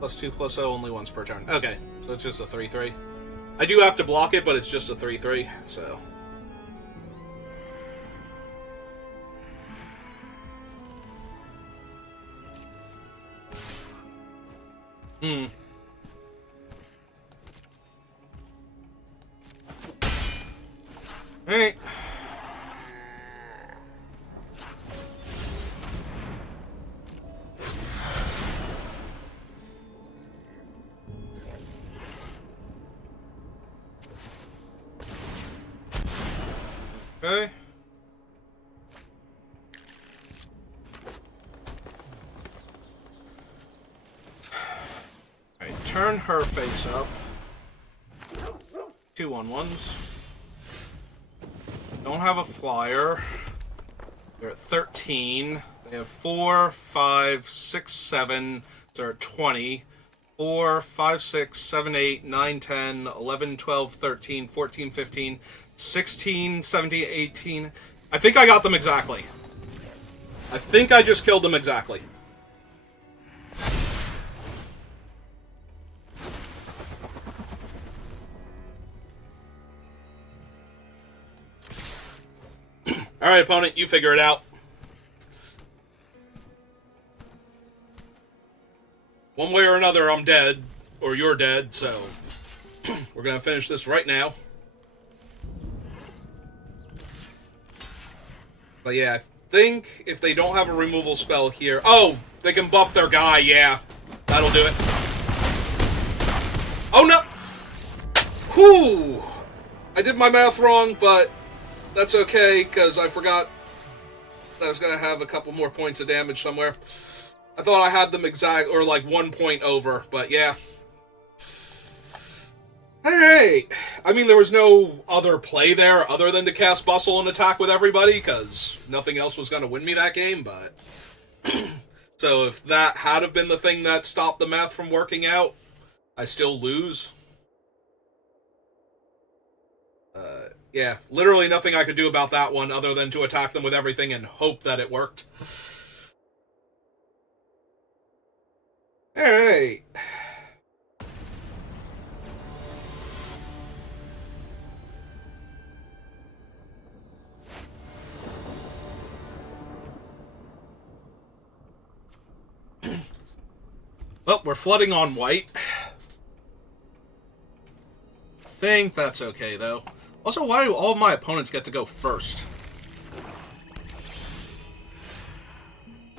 +2/+0 only once per turn. Okay, so it's just a 3/3. I do have to block it, but it's just a 3/3, so... Alright. Okay. Alright, turn her face up. 2/1/1s. Don't have a flyer. They're at 13. They have 4, 5, 6, 7. So they're at 20. 4, 5, 6, 7, 8, 9, 10, 11, 12, 13, 14, 15, 16, 17, 18. I think I got them exactly. I think I just killed them exactly. Alright, opponent, you figure it out. One way or another, I'm dead. Or you're dead, so... we're gonna finish this right now. But yeah, I think if they don't have a removal spell here... Oh! They can buff their guy, yeah. That'll do it. Oh, no! Whew! I did my math wrong, but... that's okay, because I forgot that I was going to have a couple more points of damage somewhere. I thought I had them exact, or like 1 point over, but yeah. Alright. I mean, there was no other play there other than to cast Bustle and attack with everybody, because nothing else was going to win me that game, but... so if that had have been the thing that stopped the math from working out, I still lose. Yeah, literally nothing I could do about that one other than to attack them with everything and hope that it worked. Alright. Well, we're flooding on white. I think that's okay, though. Also, why do all of my opponents get to go first?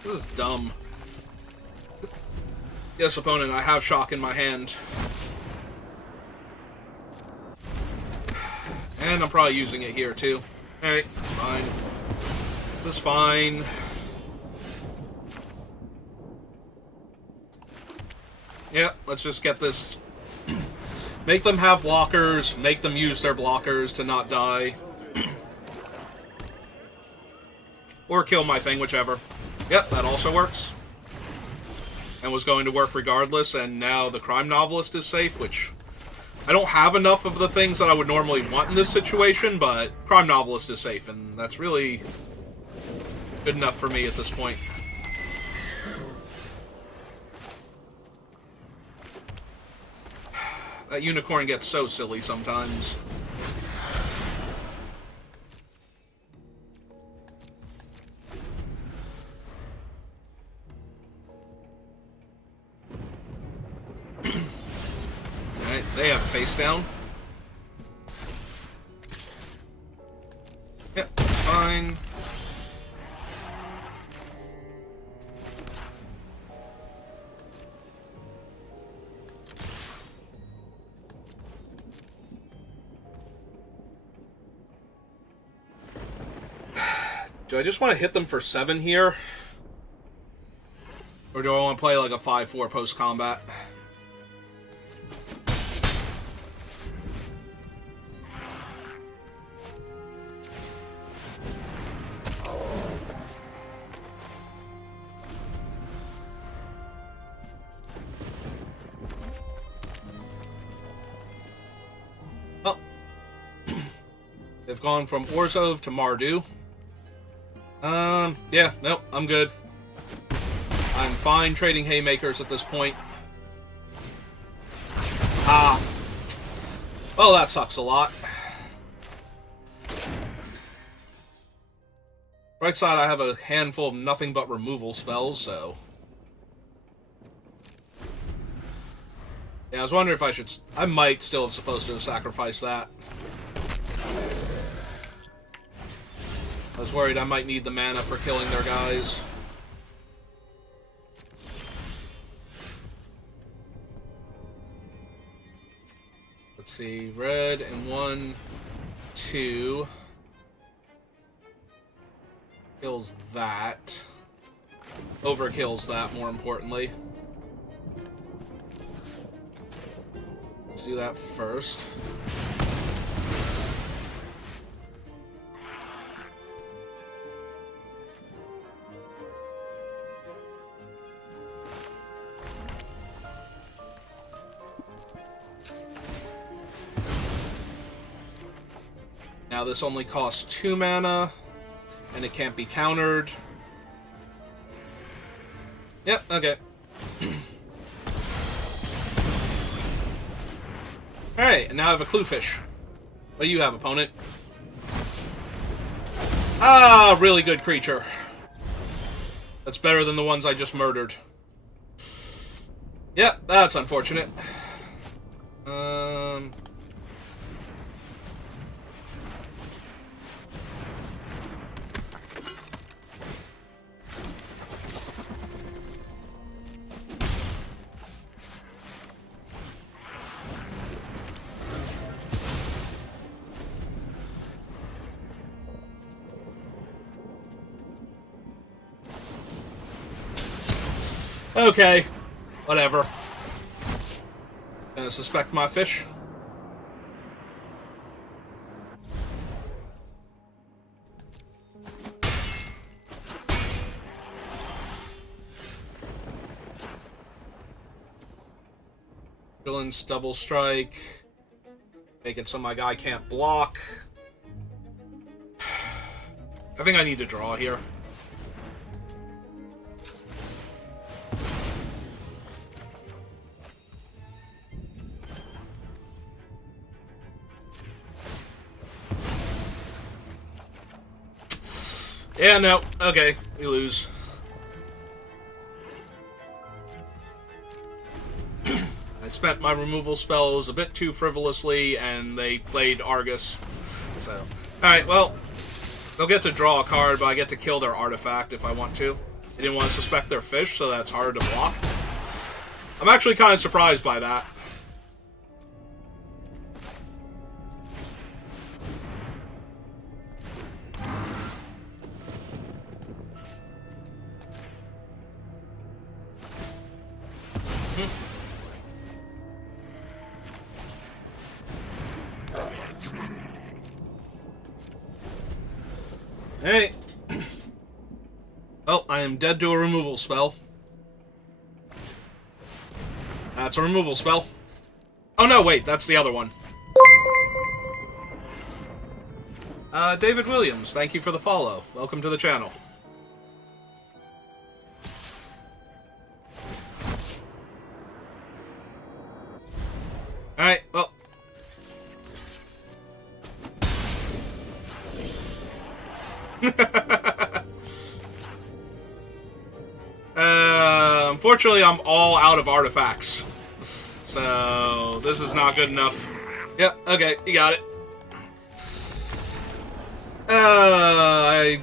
This is dumb. Yes, opponent, I have shock in my hand. And I'm probably using it here, too. Alright, fine. This is fine. Yeah, let's just get this... make them have blockers, make them use their blockers to not die. Or kill my thing, whichever. Yep, that also works. And was going to work regardless, and now the crime novelist is safe, which... I don't have enough of the things that I would normally want in this situation, but crime novelist is safe, and that's really good enough for me at this point. That unicorn gets so silly sometimes. They have face down. Yep, that's fine. Do I just want to hit them for 7 here? Or do I want to play like a 5-4 post-combat? Well, they've gone from Orzhov to Mardu. Yeah, no, I'm good. I'm fine trading haymakers at this point. Ah. Well, that sucks a lot. Right side, I have a handful of nothing but removal spells, so... Yeah, I was wondering if I should... I might still have supposed to have sacrificed that. I was worried I might need the mana for killing their guys. Let's see, red and 1, 2. Kills that. Overkills that, more importantly. Let's do that first. Now this only costs 2 mana, and it can't be countered. Yep, okay. Alright, and now I have a Cluefish. What do you have, opponent? Ah, really good creature. That's better than the ones I just murdered. Yep, that's unfortunate. Okay, whatever. Gonna suspect my fish. Villain's double strike. Make it so my guy can't block. I think I need to draw here. Yeah, no. Okay, we lose. I spent my removal spells a bit too frivolously, and they played Argus. So, alright, well, they'll get to draw a card, but I get to kill their artifact if I want to. I didn't want to suspect their fish, so that's harder to block. I'm actually kind of surprised by that. Hey. Well, I am dead to a removal spell. That's a removal spell. Oh no, wait, that's the other one. David Williams, thank you for the follow. Welcome to the channel. Alright, well. Unfortunately, I'm all out of artifacts. So, this is not good enough. Yep, okay, you got it. I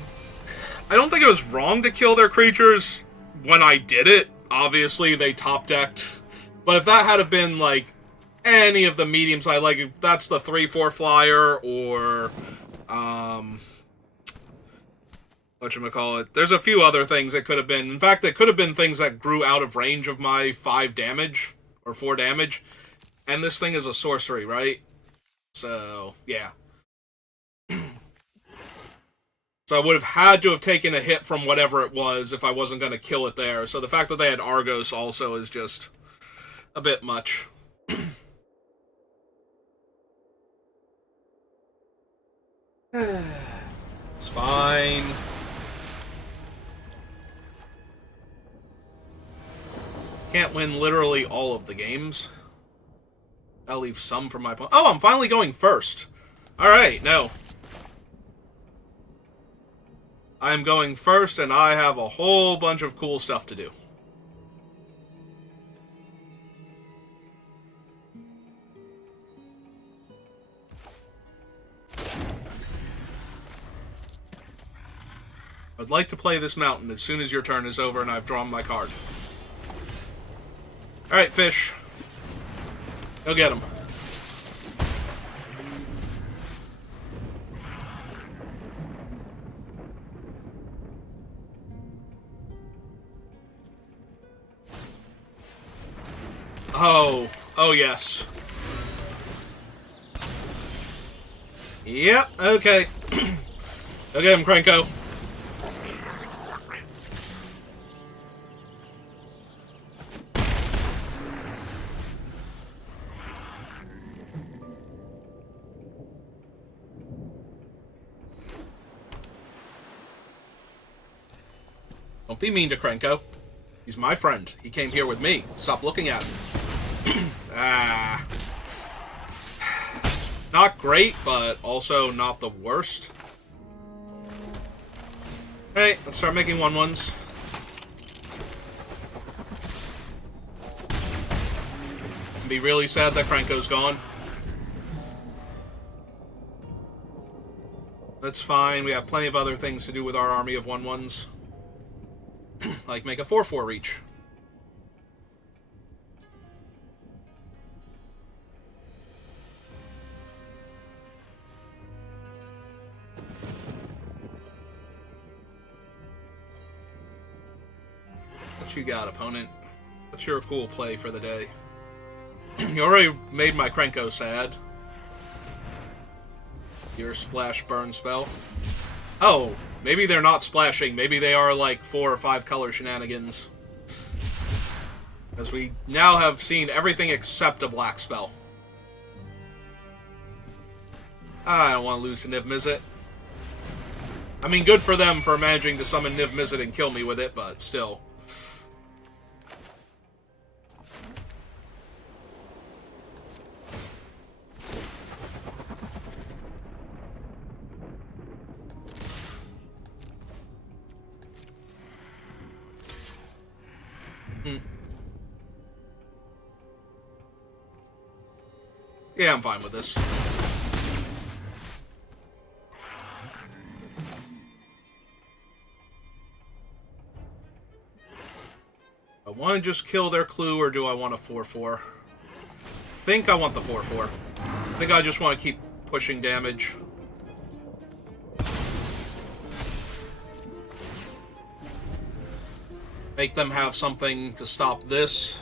don't think it was wrong to kill their creatures when I did it. Obviously, they top-decked. But if that had have been, like, any of the mediums I like, if that's the 3/4 flyer, or, whatchamacallit, there's a few other things that could have been. In fact, it could have been things that grew out of range of my 5 damage, or 4 damage. And this thing is a sorcery, right? So, yeah. So I would have had to have taken a hit from whatever it was if I wasn't going to kill it there. So the fact that they had Argos also is just a bit much. It's fine. Can't win literally all of the games. I'll leave some for my opponent. Oh, I'm finally going first. Alright, no. I'm going first, and I have a whole bunch of cool stuff to do. I'd like to play this mountain as soon as your turn is over and I've drawn my card. Alright, fish. Go get him. Oh yes. Yep, okay. Go get him, Krenko. Don't be mean to Krenko. He's my friend. He came here with me. Stop looking at him. Ah. Not great, but also not the worst. Hey, let's start making 1/1s. Be really sad that Krenko's gone. That's fine. We have plenty of other things to do with our army of 1/1s. Like make a 4/4 reach. What you got, opponent? What's your cool play for the day? You already made my Krenko sad. Your splash burn spell. Oh, maybe they're not splashing. Maybe they are like 4 or 5 color shenanigans. As we now have seen everything except a black spell. I don't want to lose to Niv Mizzet. I mean, good for them for managing to summon Niv Mizzet and kill me with it, but still. Yeah, I'm fine with this. I want to just kill their clue, or do I want a 4/4? I think I want the 4/4. I think I just want to keep pushing damage. Make them have something to stop this.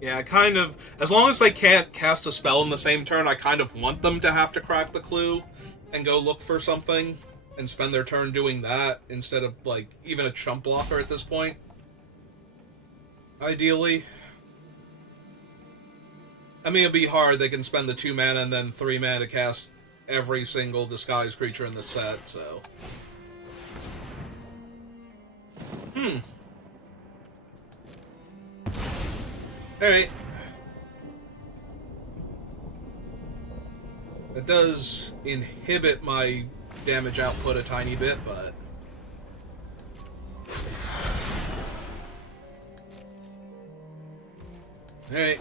Yeah, I kind of... As long as they can't cast a spell in the same turn, I kind of want them to have to crack the clue and go look for something and spend their turn doing that instead of, like, even a chump blocker at this point. Ideally. I mean, it'd be hard. They can spend the 2 mana and then 3 mana to cast every single disguised creature in the set, so... Alright. That does inhibit my damage output a tiny bit, but... Alright.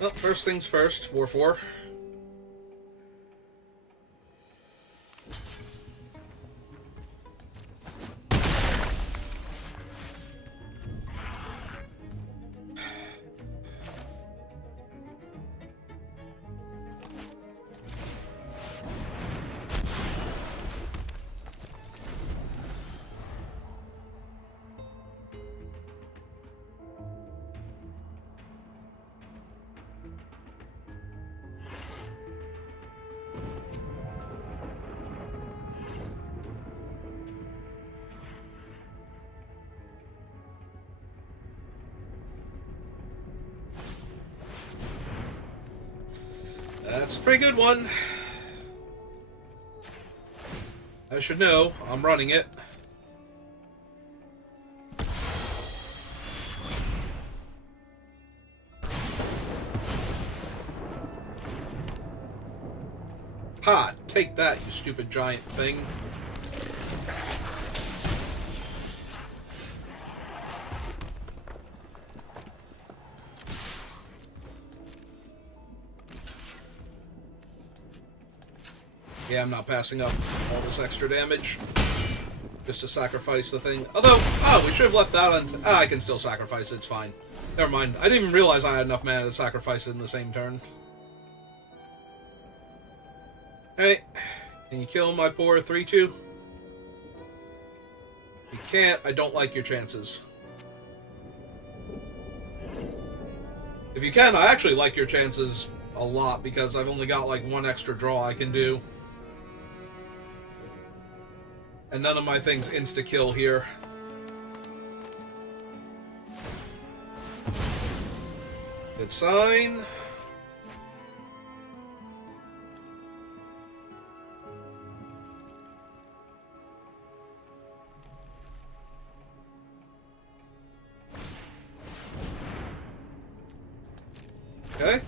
Well, first things first, 4/4. That's a pretty good one. I should know. I'm running it. Ha! Take that, you stupid giant thing. Yeah, I'm not passing up all this extra damage just to sacrifice the thing. Although, we should have left that on... I can still sacrifice it, it's fine. Never mind. I didn't even realize I had enough mana to sacrifice it in the same turn. Alright. Can you kill my poor 3/2? If you can't, I don't like your chances. If you can, I actually like your chances a lot, because I've only got like one extra draw I can do. And none of my things insta-kill here. Good sign. Okay.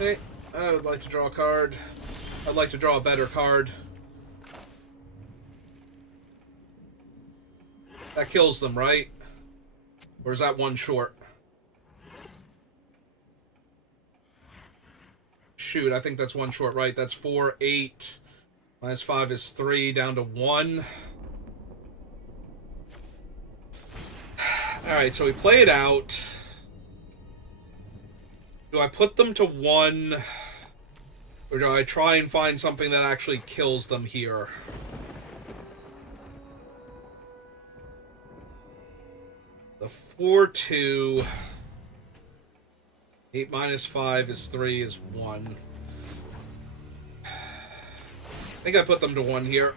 Okay, I would like to draw a card. I'd like to draw a better card. That kills them, right? Or is that one short? Shoot, I think that's one short, right? That's 4, 8. Minus 5 is 3, down to 1. Alright, so we play it out. Do I put them to 1? Or do I try and find something that actually kills them here? The 4/2. 8 minus 5 is 3 is 1. I think I put them to 1 here.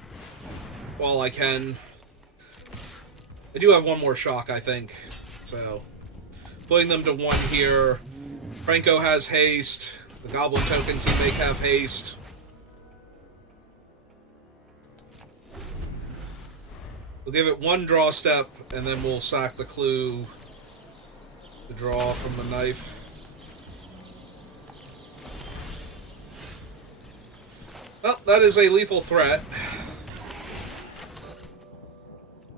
While I can. I do have one more shock, I think. So, putting them to 1 here. Franco has haste. The goblin tokens he make have haste. We'll give it 1 draw step, and then we'll sack the clue to draw from the knife. Well, that is a lethal threat.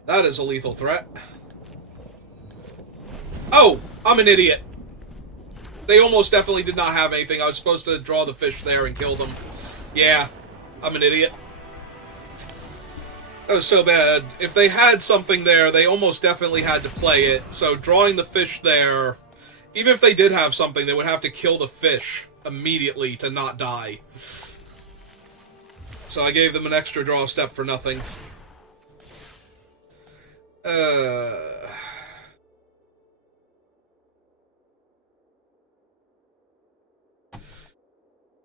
That is a lethal threat. Oh! I'm an idiot. They almost definitely did not have anything. I was supposed to draw the fish there and kill them. Yeah, I'm an idiot. That was so bad. If they had something there, they almost definitely had to play it. So drawing the fish there, even if they did have something, they would have to kill the fish immediately to not die. So I gave them an extra draw step for nothing.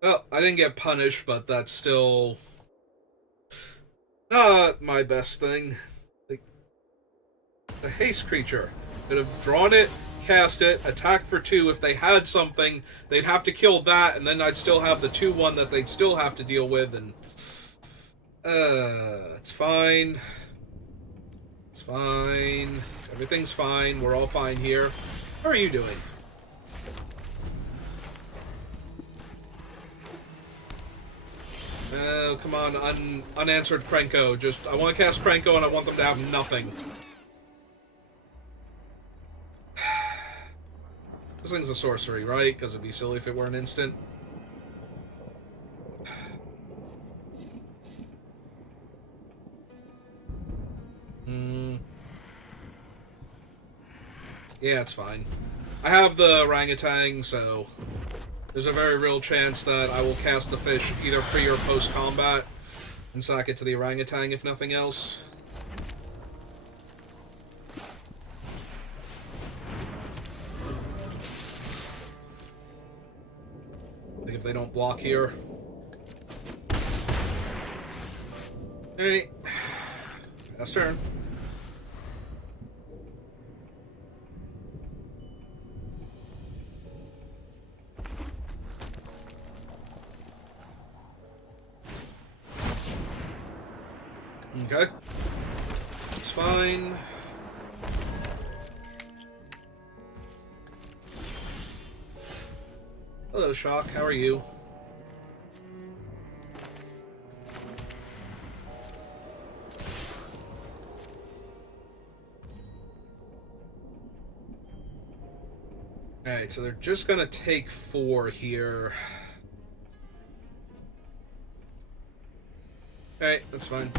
Well, I didn't get punished, but that's still Not my best thing. Like, a haste creature. Could have drawn it, cast it, attacked for 2. If they had something, they'd have to kill that, and then I'd still have the 2/1 that they'd still have to deal with, and... it's fine. It's fine. Everything's fine. We're all fine here. How are you doing? Oh, come on, unanswered Krenko. Just, I want to cast Krenko and I want them to have nothing. This thing's a sorcery, right? Because it'd be silly if it were an instant. Yeah, it's fine. I have the orangutan, so there's a very real chance that I will cast the fish either pre or post combat and sack it to the orangutan if nothing else. Like if they don't block here. Alright. Last turn. Okay. It's fine. Hello, Shock. How are you? Alright, so they're just gonna take 4 here. Okay, that's fine.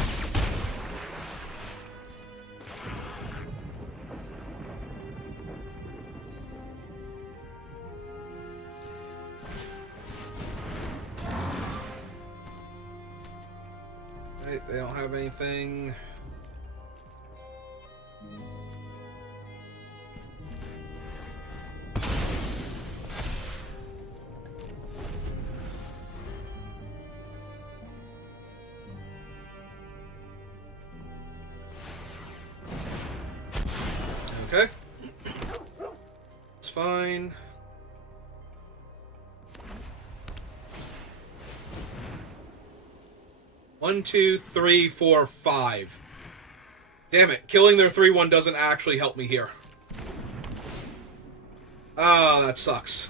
Right, they don't have anything. Okay. It's fine. One, 2, 3, 4, 5. Damn it. Killing their 3/1 doesn't actually help me here. Ah, that sucks.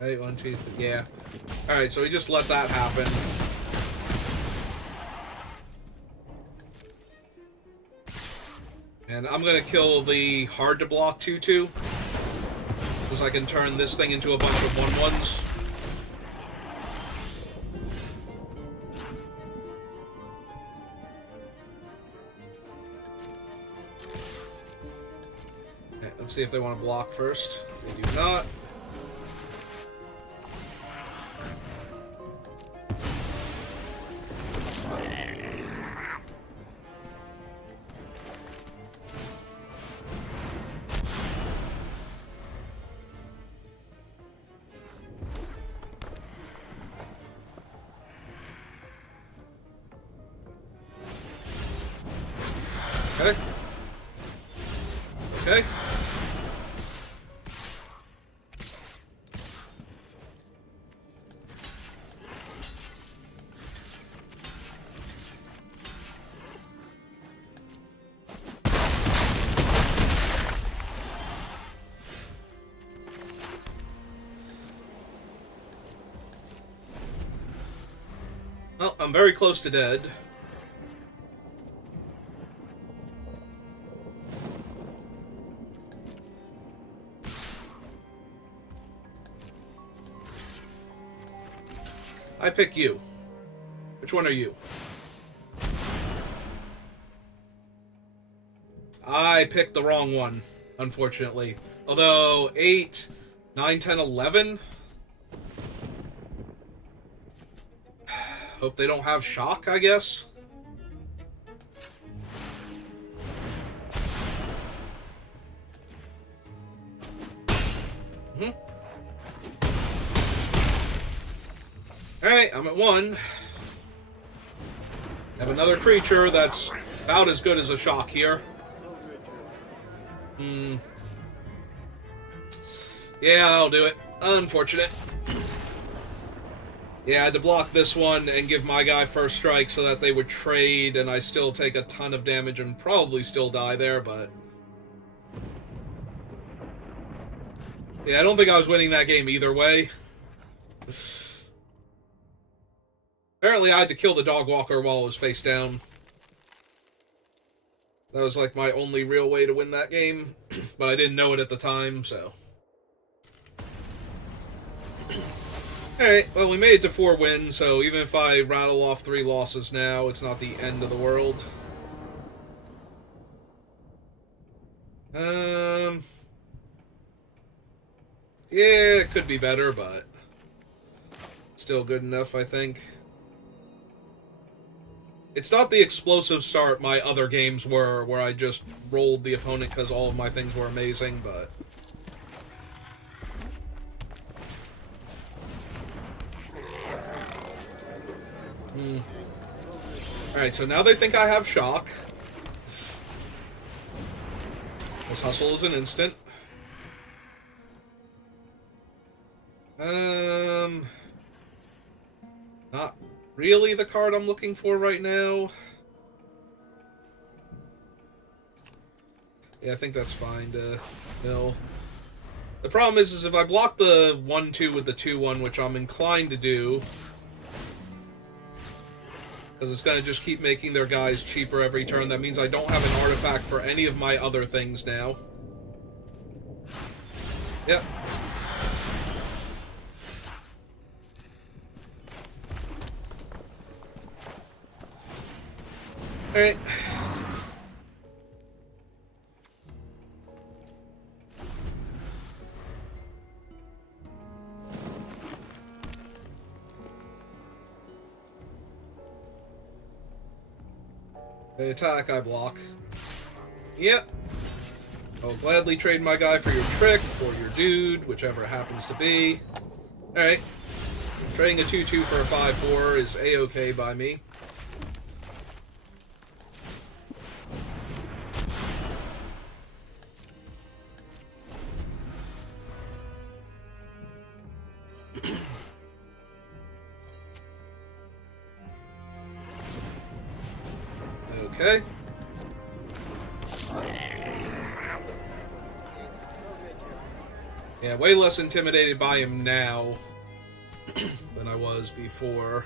Hey, 1, 2, 3. Yeah. Alright, so we just let that happen. And I'm gonna kill the hard to block 2/2. Because I can turn this thing into a bunch of 1/1s. Okay, let's see if they want to block first. They do not. Okay. Okay. Well, I'm very close to dead. I pick you. Which one are you? I picked the wrong one, unfortunately. Although, 8, 9, 10, 11? Hope they don't have shock, I guess? Alright, I'm at 1. Have another creature that's about as good as a shock here. Yeah, I'll do it. Unfortunate. Yeah, I had to block this one and give my guy first strike so that they would trade, and I still take a ton of damage and probably still die there, but... yeah, I don't think I was winning that game either way. Apparently I had to kill the dog walker while it was face down. That was like my only real way to win that game, but I didn't know it at the time, so... Alright, well, we made it to 4 wins, so even if I rattle off 3 losses now, it's not the end of the world. Yeah, it could be better, but still good enough, I think. It's not the explosive start my other games were, where I just rolled the opponent because all of my things were amazing, but... Alright, so now they think I have shock. This hustle is an instant. Not really the card I'm looking for right now. Yeah, I think that's fine to mill. The problem is if I block the 1-2 with the 2-1, which I'm inclined to do, because it's going to just keep making their guys cheaper every turn. That means I don't have an artifact for any of my other things now. Yep. Alright. They attack, I block. Yep. I'll gladly trade my guy for your trick, or your dude, whichever it happens to be. Alright. Trading a 2-2 for a 5-4 is A-okay by me. Okay. Yeah, way less intimidated by him now than I was before,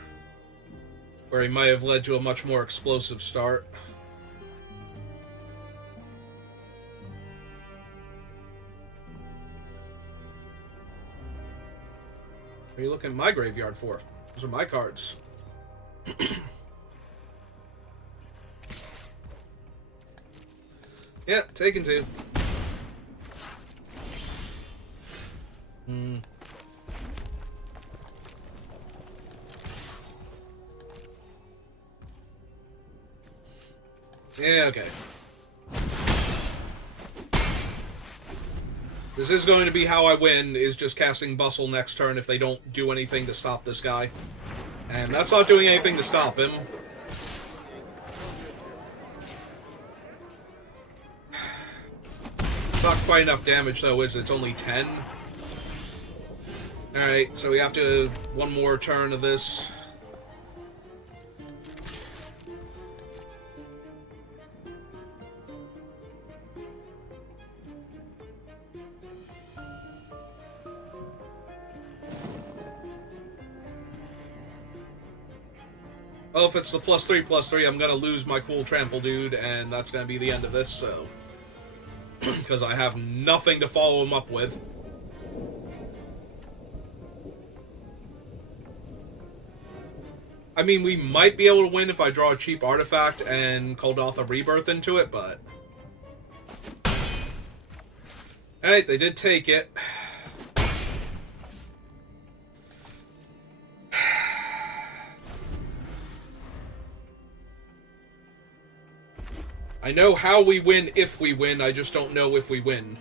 where he might have led to a much more explosive start. What are you looking at my graveyard for? Those are my cards. Yeah, taken 2. Yeah, okay. This is going to be how I win, is just casting Bustle next turn if they don't do anything to stop this guy. And that's not doing anything to stop him. Not quite enough damage, though, is it? It's only 10. Alright, so we have to... one more turn of this. Oh, if it's the +3/+3, I'm gonna lose my cool trample dude, and that's gonna be the end of this, so... because I have nothing to follow him up with. I mean, we might be able to win if I draw a cheap artifact and Kuldotha Rebirth into it, but... Alright, they did take it. I know how we win if we win, I just don't know if we win.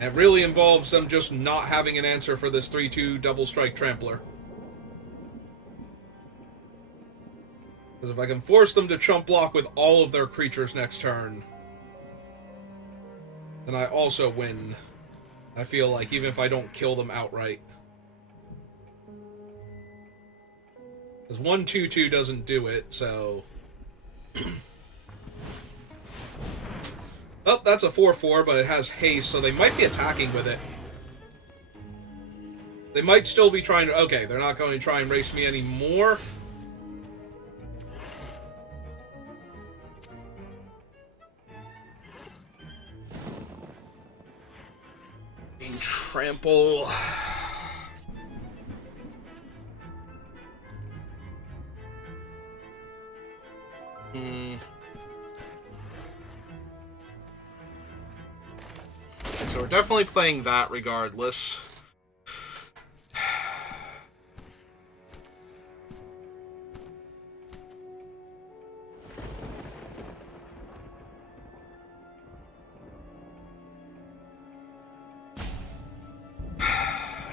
It really involves them just not having an answer for this 3-2 double strike trampler. Because if I can force them to chump block with all of their creatures next turn, then I also win. I feel like, even if I don't kill them outright. Because 1/2/2 doesn't do it, so... Oh, that's a 4/4, but it has haste, so they might be attacking with it. They might still be trying to... Okay, they're not going to try and race me anymore. Trample. So we're definitely playing that regardless.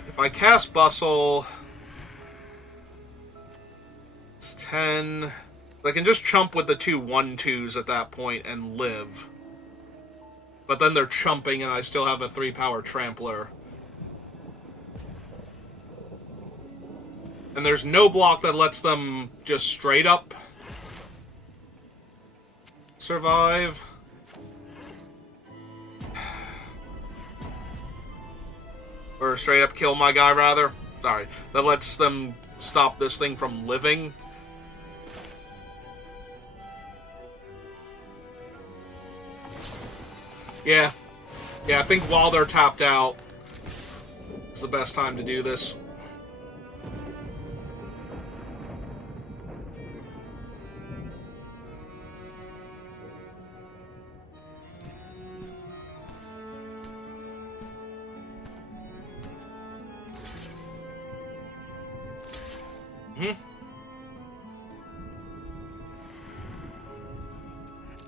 If I cast Bustle, it's 10. I can just chump with the 2 1/2s at that point and live. But then they're chumping and I still have a 3-power Trampler. And there's no block that lets them just straight up survive. Or straight up kill my guy, rather. Sorry. That lets them stop this thing from living. Yeah. Yeah, I think while they're tapped out, it's the best time to do this.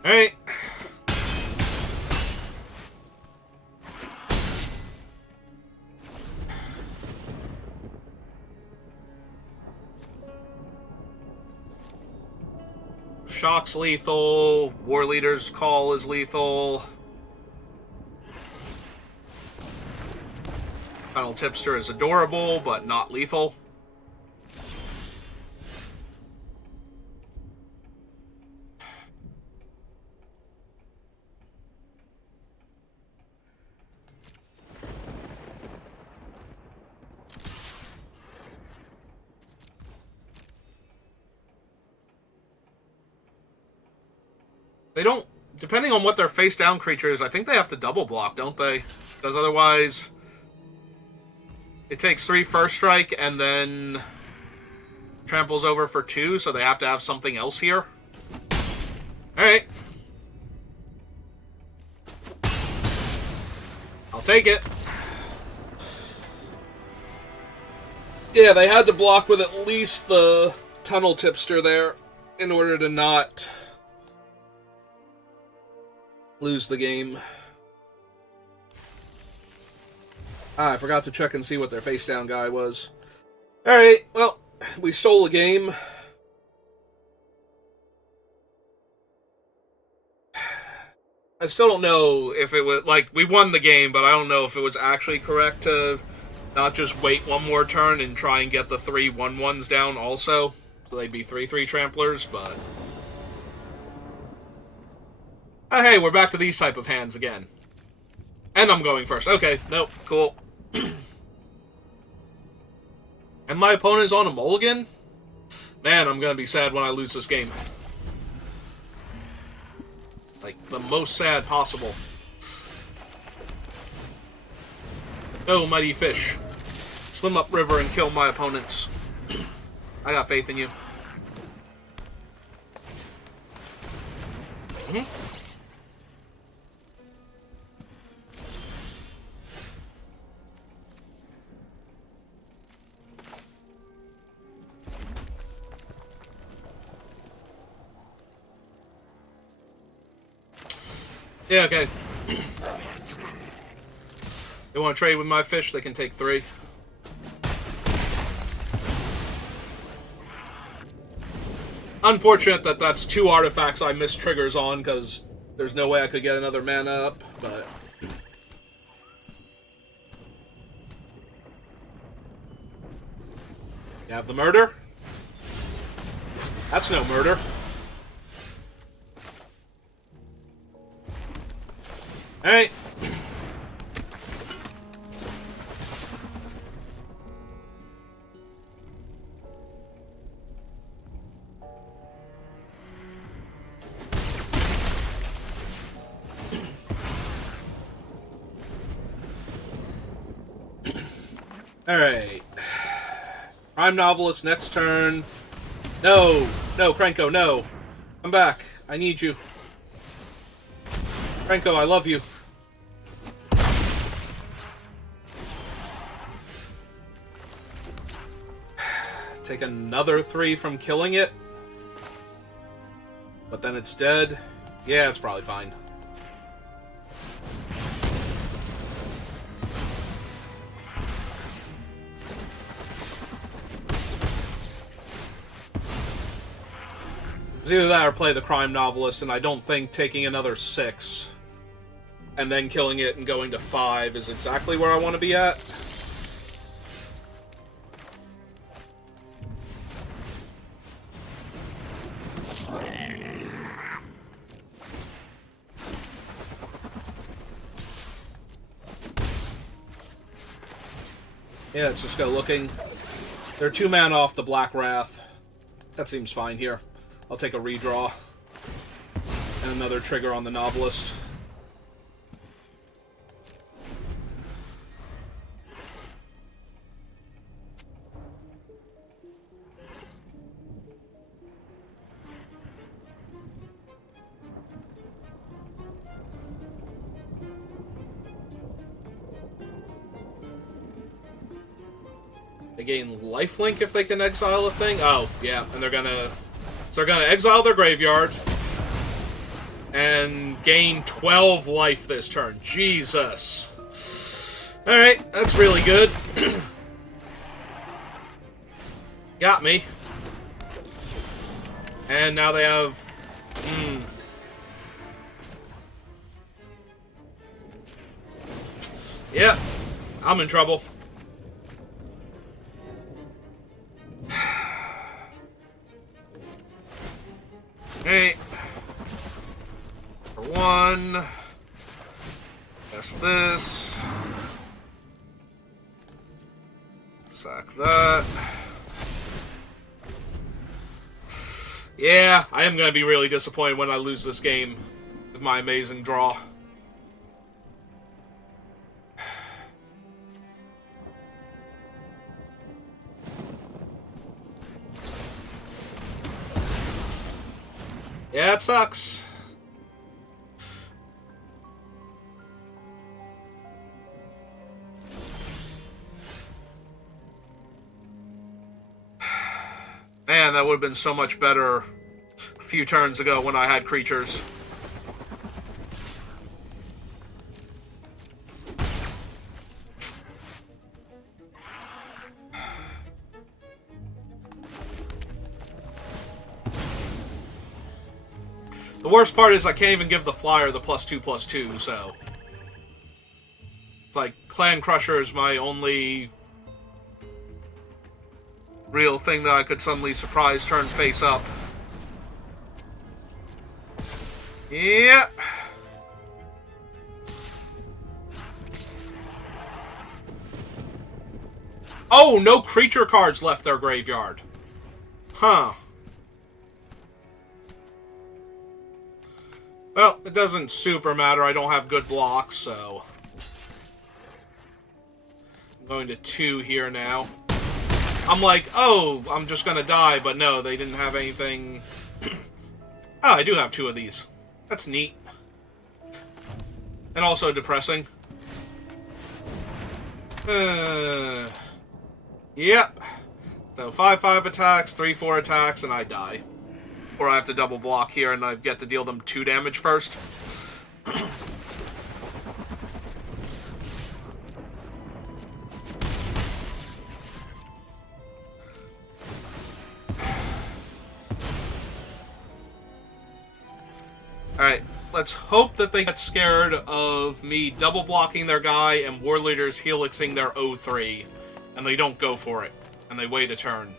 Alright. Shock's lethal. War Leader's Call is lethal. Final Tipster is adorable, but not lethal. They don't, depending on what their face-down creature is, I think they have to double block, don't they? Because otherwise, it takes 3 first strike and then tramples over for 2, so they have to have something else here. Alright. I'll take it. Yeah, they had to block with at least the Tunnel Tipster there in order to not lose the game. Ah, I forgot to check and see what their face-down guy was. Alright, well, we stole a game. I still don't know if it was, like, we won the game, but I don't know if it was actually correct to not just wait one more turn and try and get the 3 1/1s down also. So they'd be 3/3 tramplers, but... Oh, hey, we're back to these type of hands again. And I'm going first. Okay, nope, cool. And my opponent's on a mulligan? Man, I'm gonna be sad when I lose this game. Like, the most sad possible. Oh, mighty fish. Swim up river and kill my opponents. I got faith in you. Yeah, okay. They want to trade with my fish, they can take 3. Unfortunate that that's 2 artifacts I missed triggers on, because there's no way I could get another mana up, but... You have the murder? That's no murder. Alright. Alright. Prime Novelist next turn. No! No, Krenko, no! Come back. I need you. Krenko, I love you. Take another 3 from killing it. But then it's dead. Yeah, it's probably fine. It's either that or play the Crime Novelist, and I don't think taking another 6 and then killing it and going to 5 is exactly where I want to be at. Yeah, let's just go looking. They're 2 mana off the Black Wrath. That seems fine here. I'll take a redraw. And another trigger on the Novelist. They gain lifelink if they can exile a thing? Oh, yeah, and they're gonna... So they're gonna exile their graveyard and gain 12 life this turn. Jesus. Alright, that's really good. Got me. And now they have... Yeah, I'm in trouble. Hey, for 1, guess this, sack that. Yeah, I am going to be really disappointed when I lose this game with my amazing draw. Yeah, it sucks. Man, that would have been so much better a few turns ago when I had creatures. The worst part is I can't even give the flyer the +2/+2, so... It's like, Clan Crusher is my only real thing that I could suddenly surprise turns face up. Yeah. Oh, no creature cards left their graveyard. Huh. Well, it doesn't super matter. I don't have good blocks, so... I'm going to 2 here now. I'm like, oh, I'm just gonna die, but no, they didn't have anything... Oh, I do have 2 of these. That's neat. And also depressing. Yep. So 5/5 attacks, 3/4 attacks, and I die. Or I have to double block here, and I get to deal them 2 damage first. let's hope that they get scared of me double blocking their guy and War Leaders helixing their O3, and they don't go for it, and they wait a turn.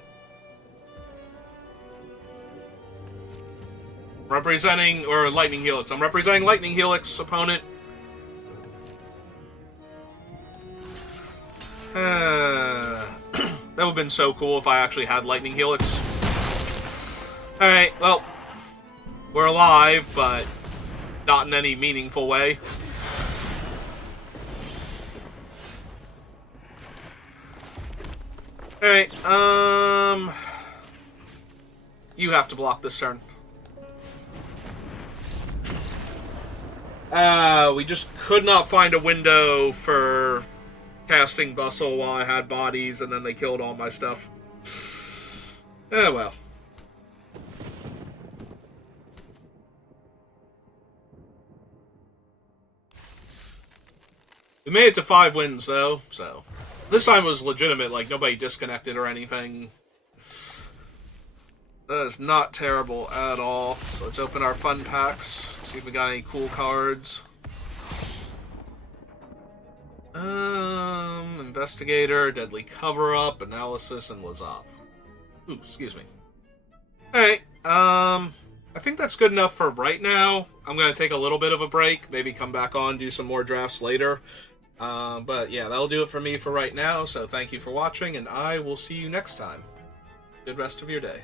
Representing, or Lightning Helix. I'm representing Lightning Helix, opponent. That would have been so cool if I actually had Lightning Helix. Alright, well, we're alive, but not in any meaningful way. Alright, you have to block this turn. We just could not find a window for casting Bustle while I had bodies, and then they killed all my stuff. Well. We made it to 5 wins, though, so... This time it was legitimate, like, nobody disconnected or anything. That is not terrible at all. So let's open our fun packs, see if we got any cool cards. Investigator, Deadly Cover-Up, Analysis, and Lazov. Ooh, excuse me. Alright, I think that's good enough for right now. I'm going to take a little bit of a break, maybe come back on, do some more drafts later. But yeah, that'll do it for me for right now, so thank you for watching, and I will see you next time. Good rest of your day.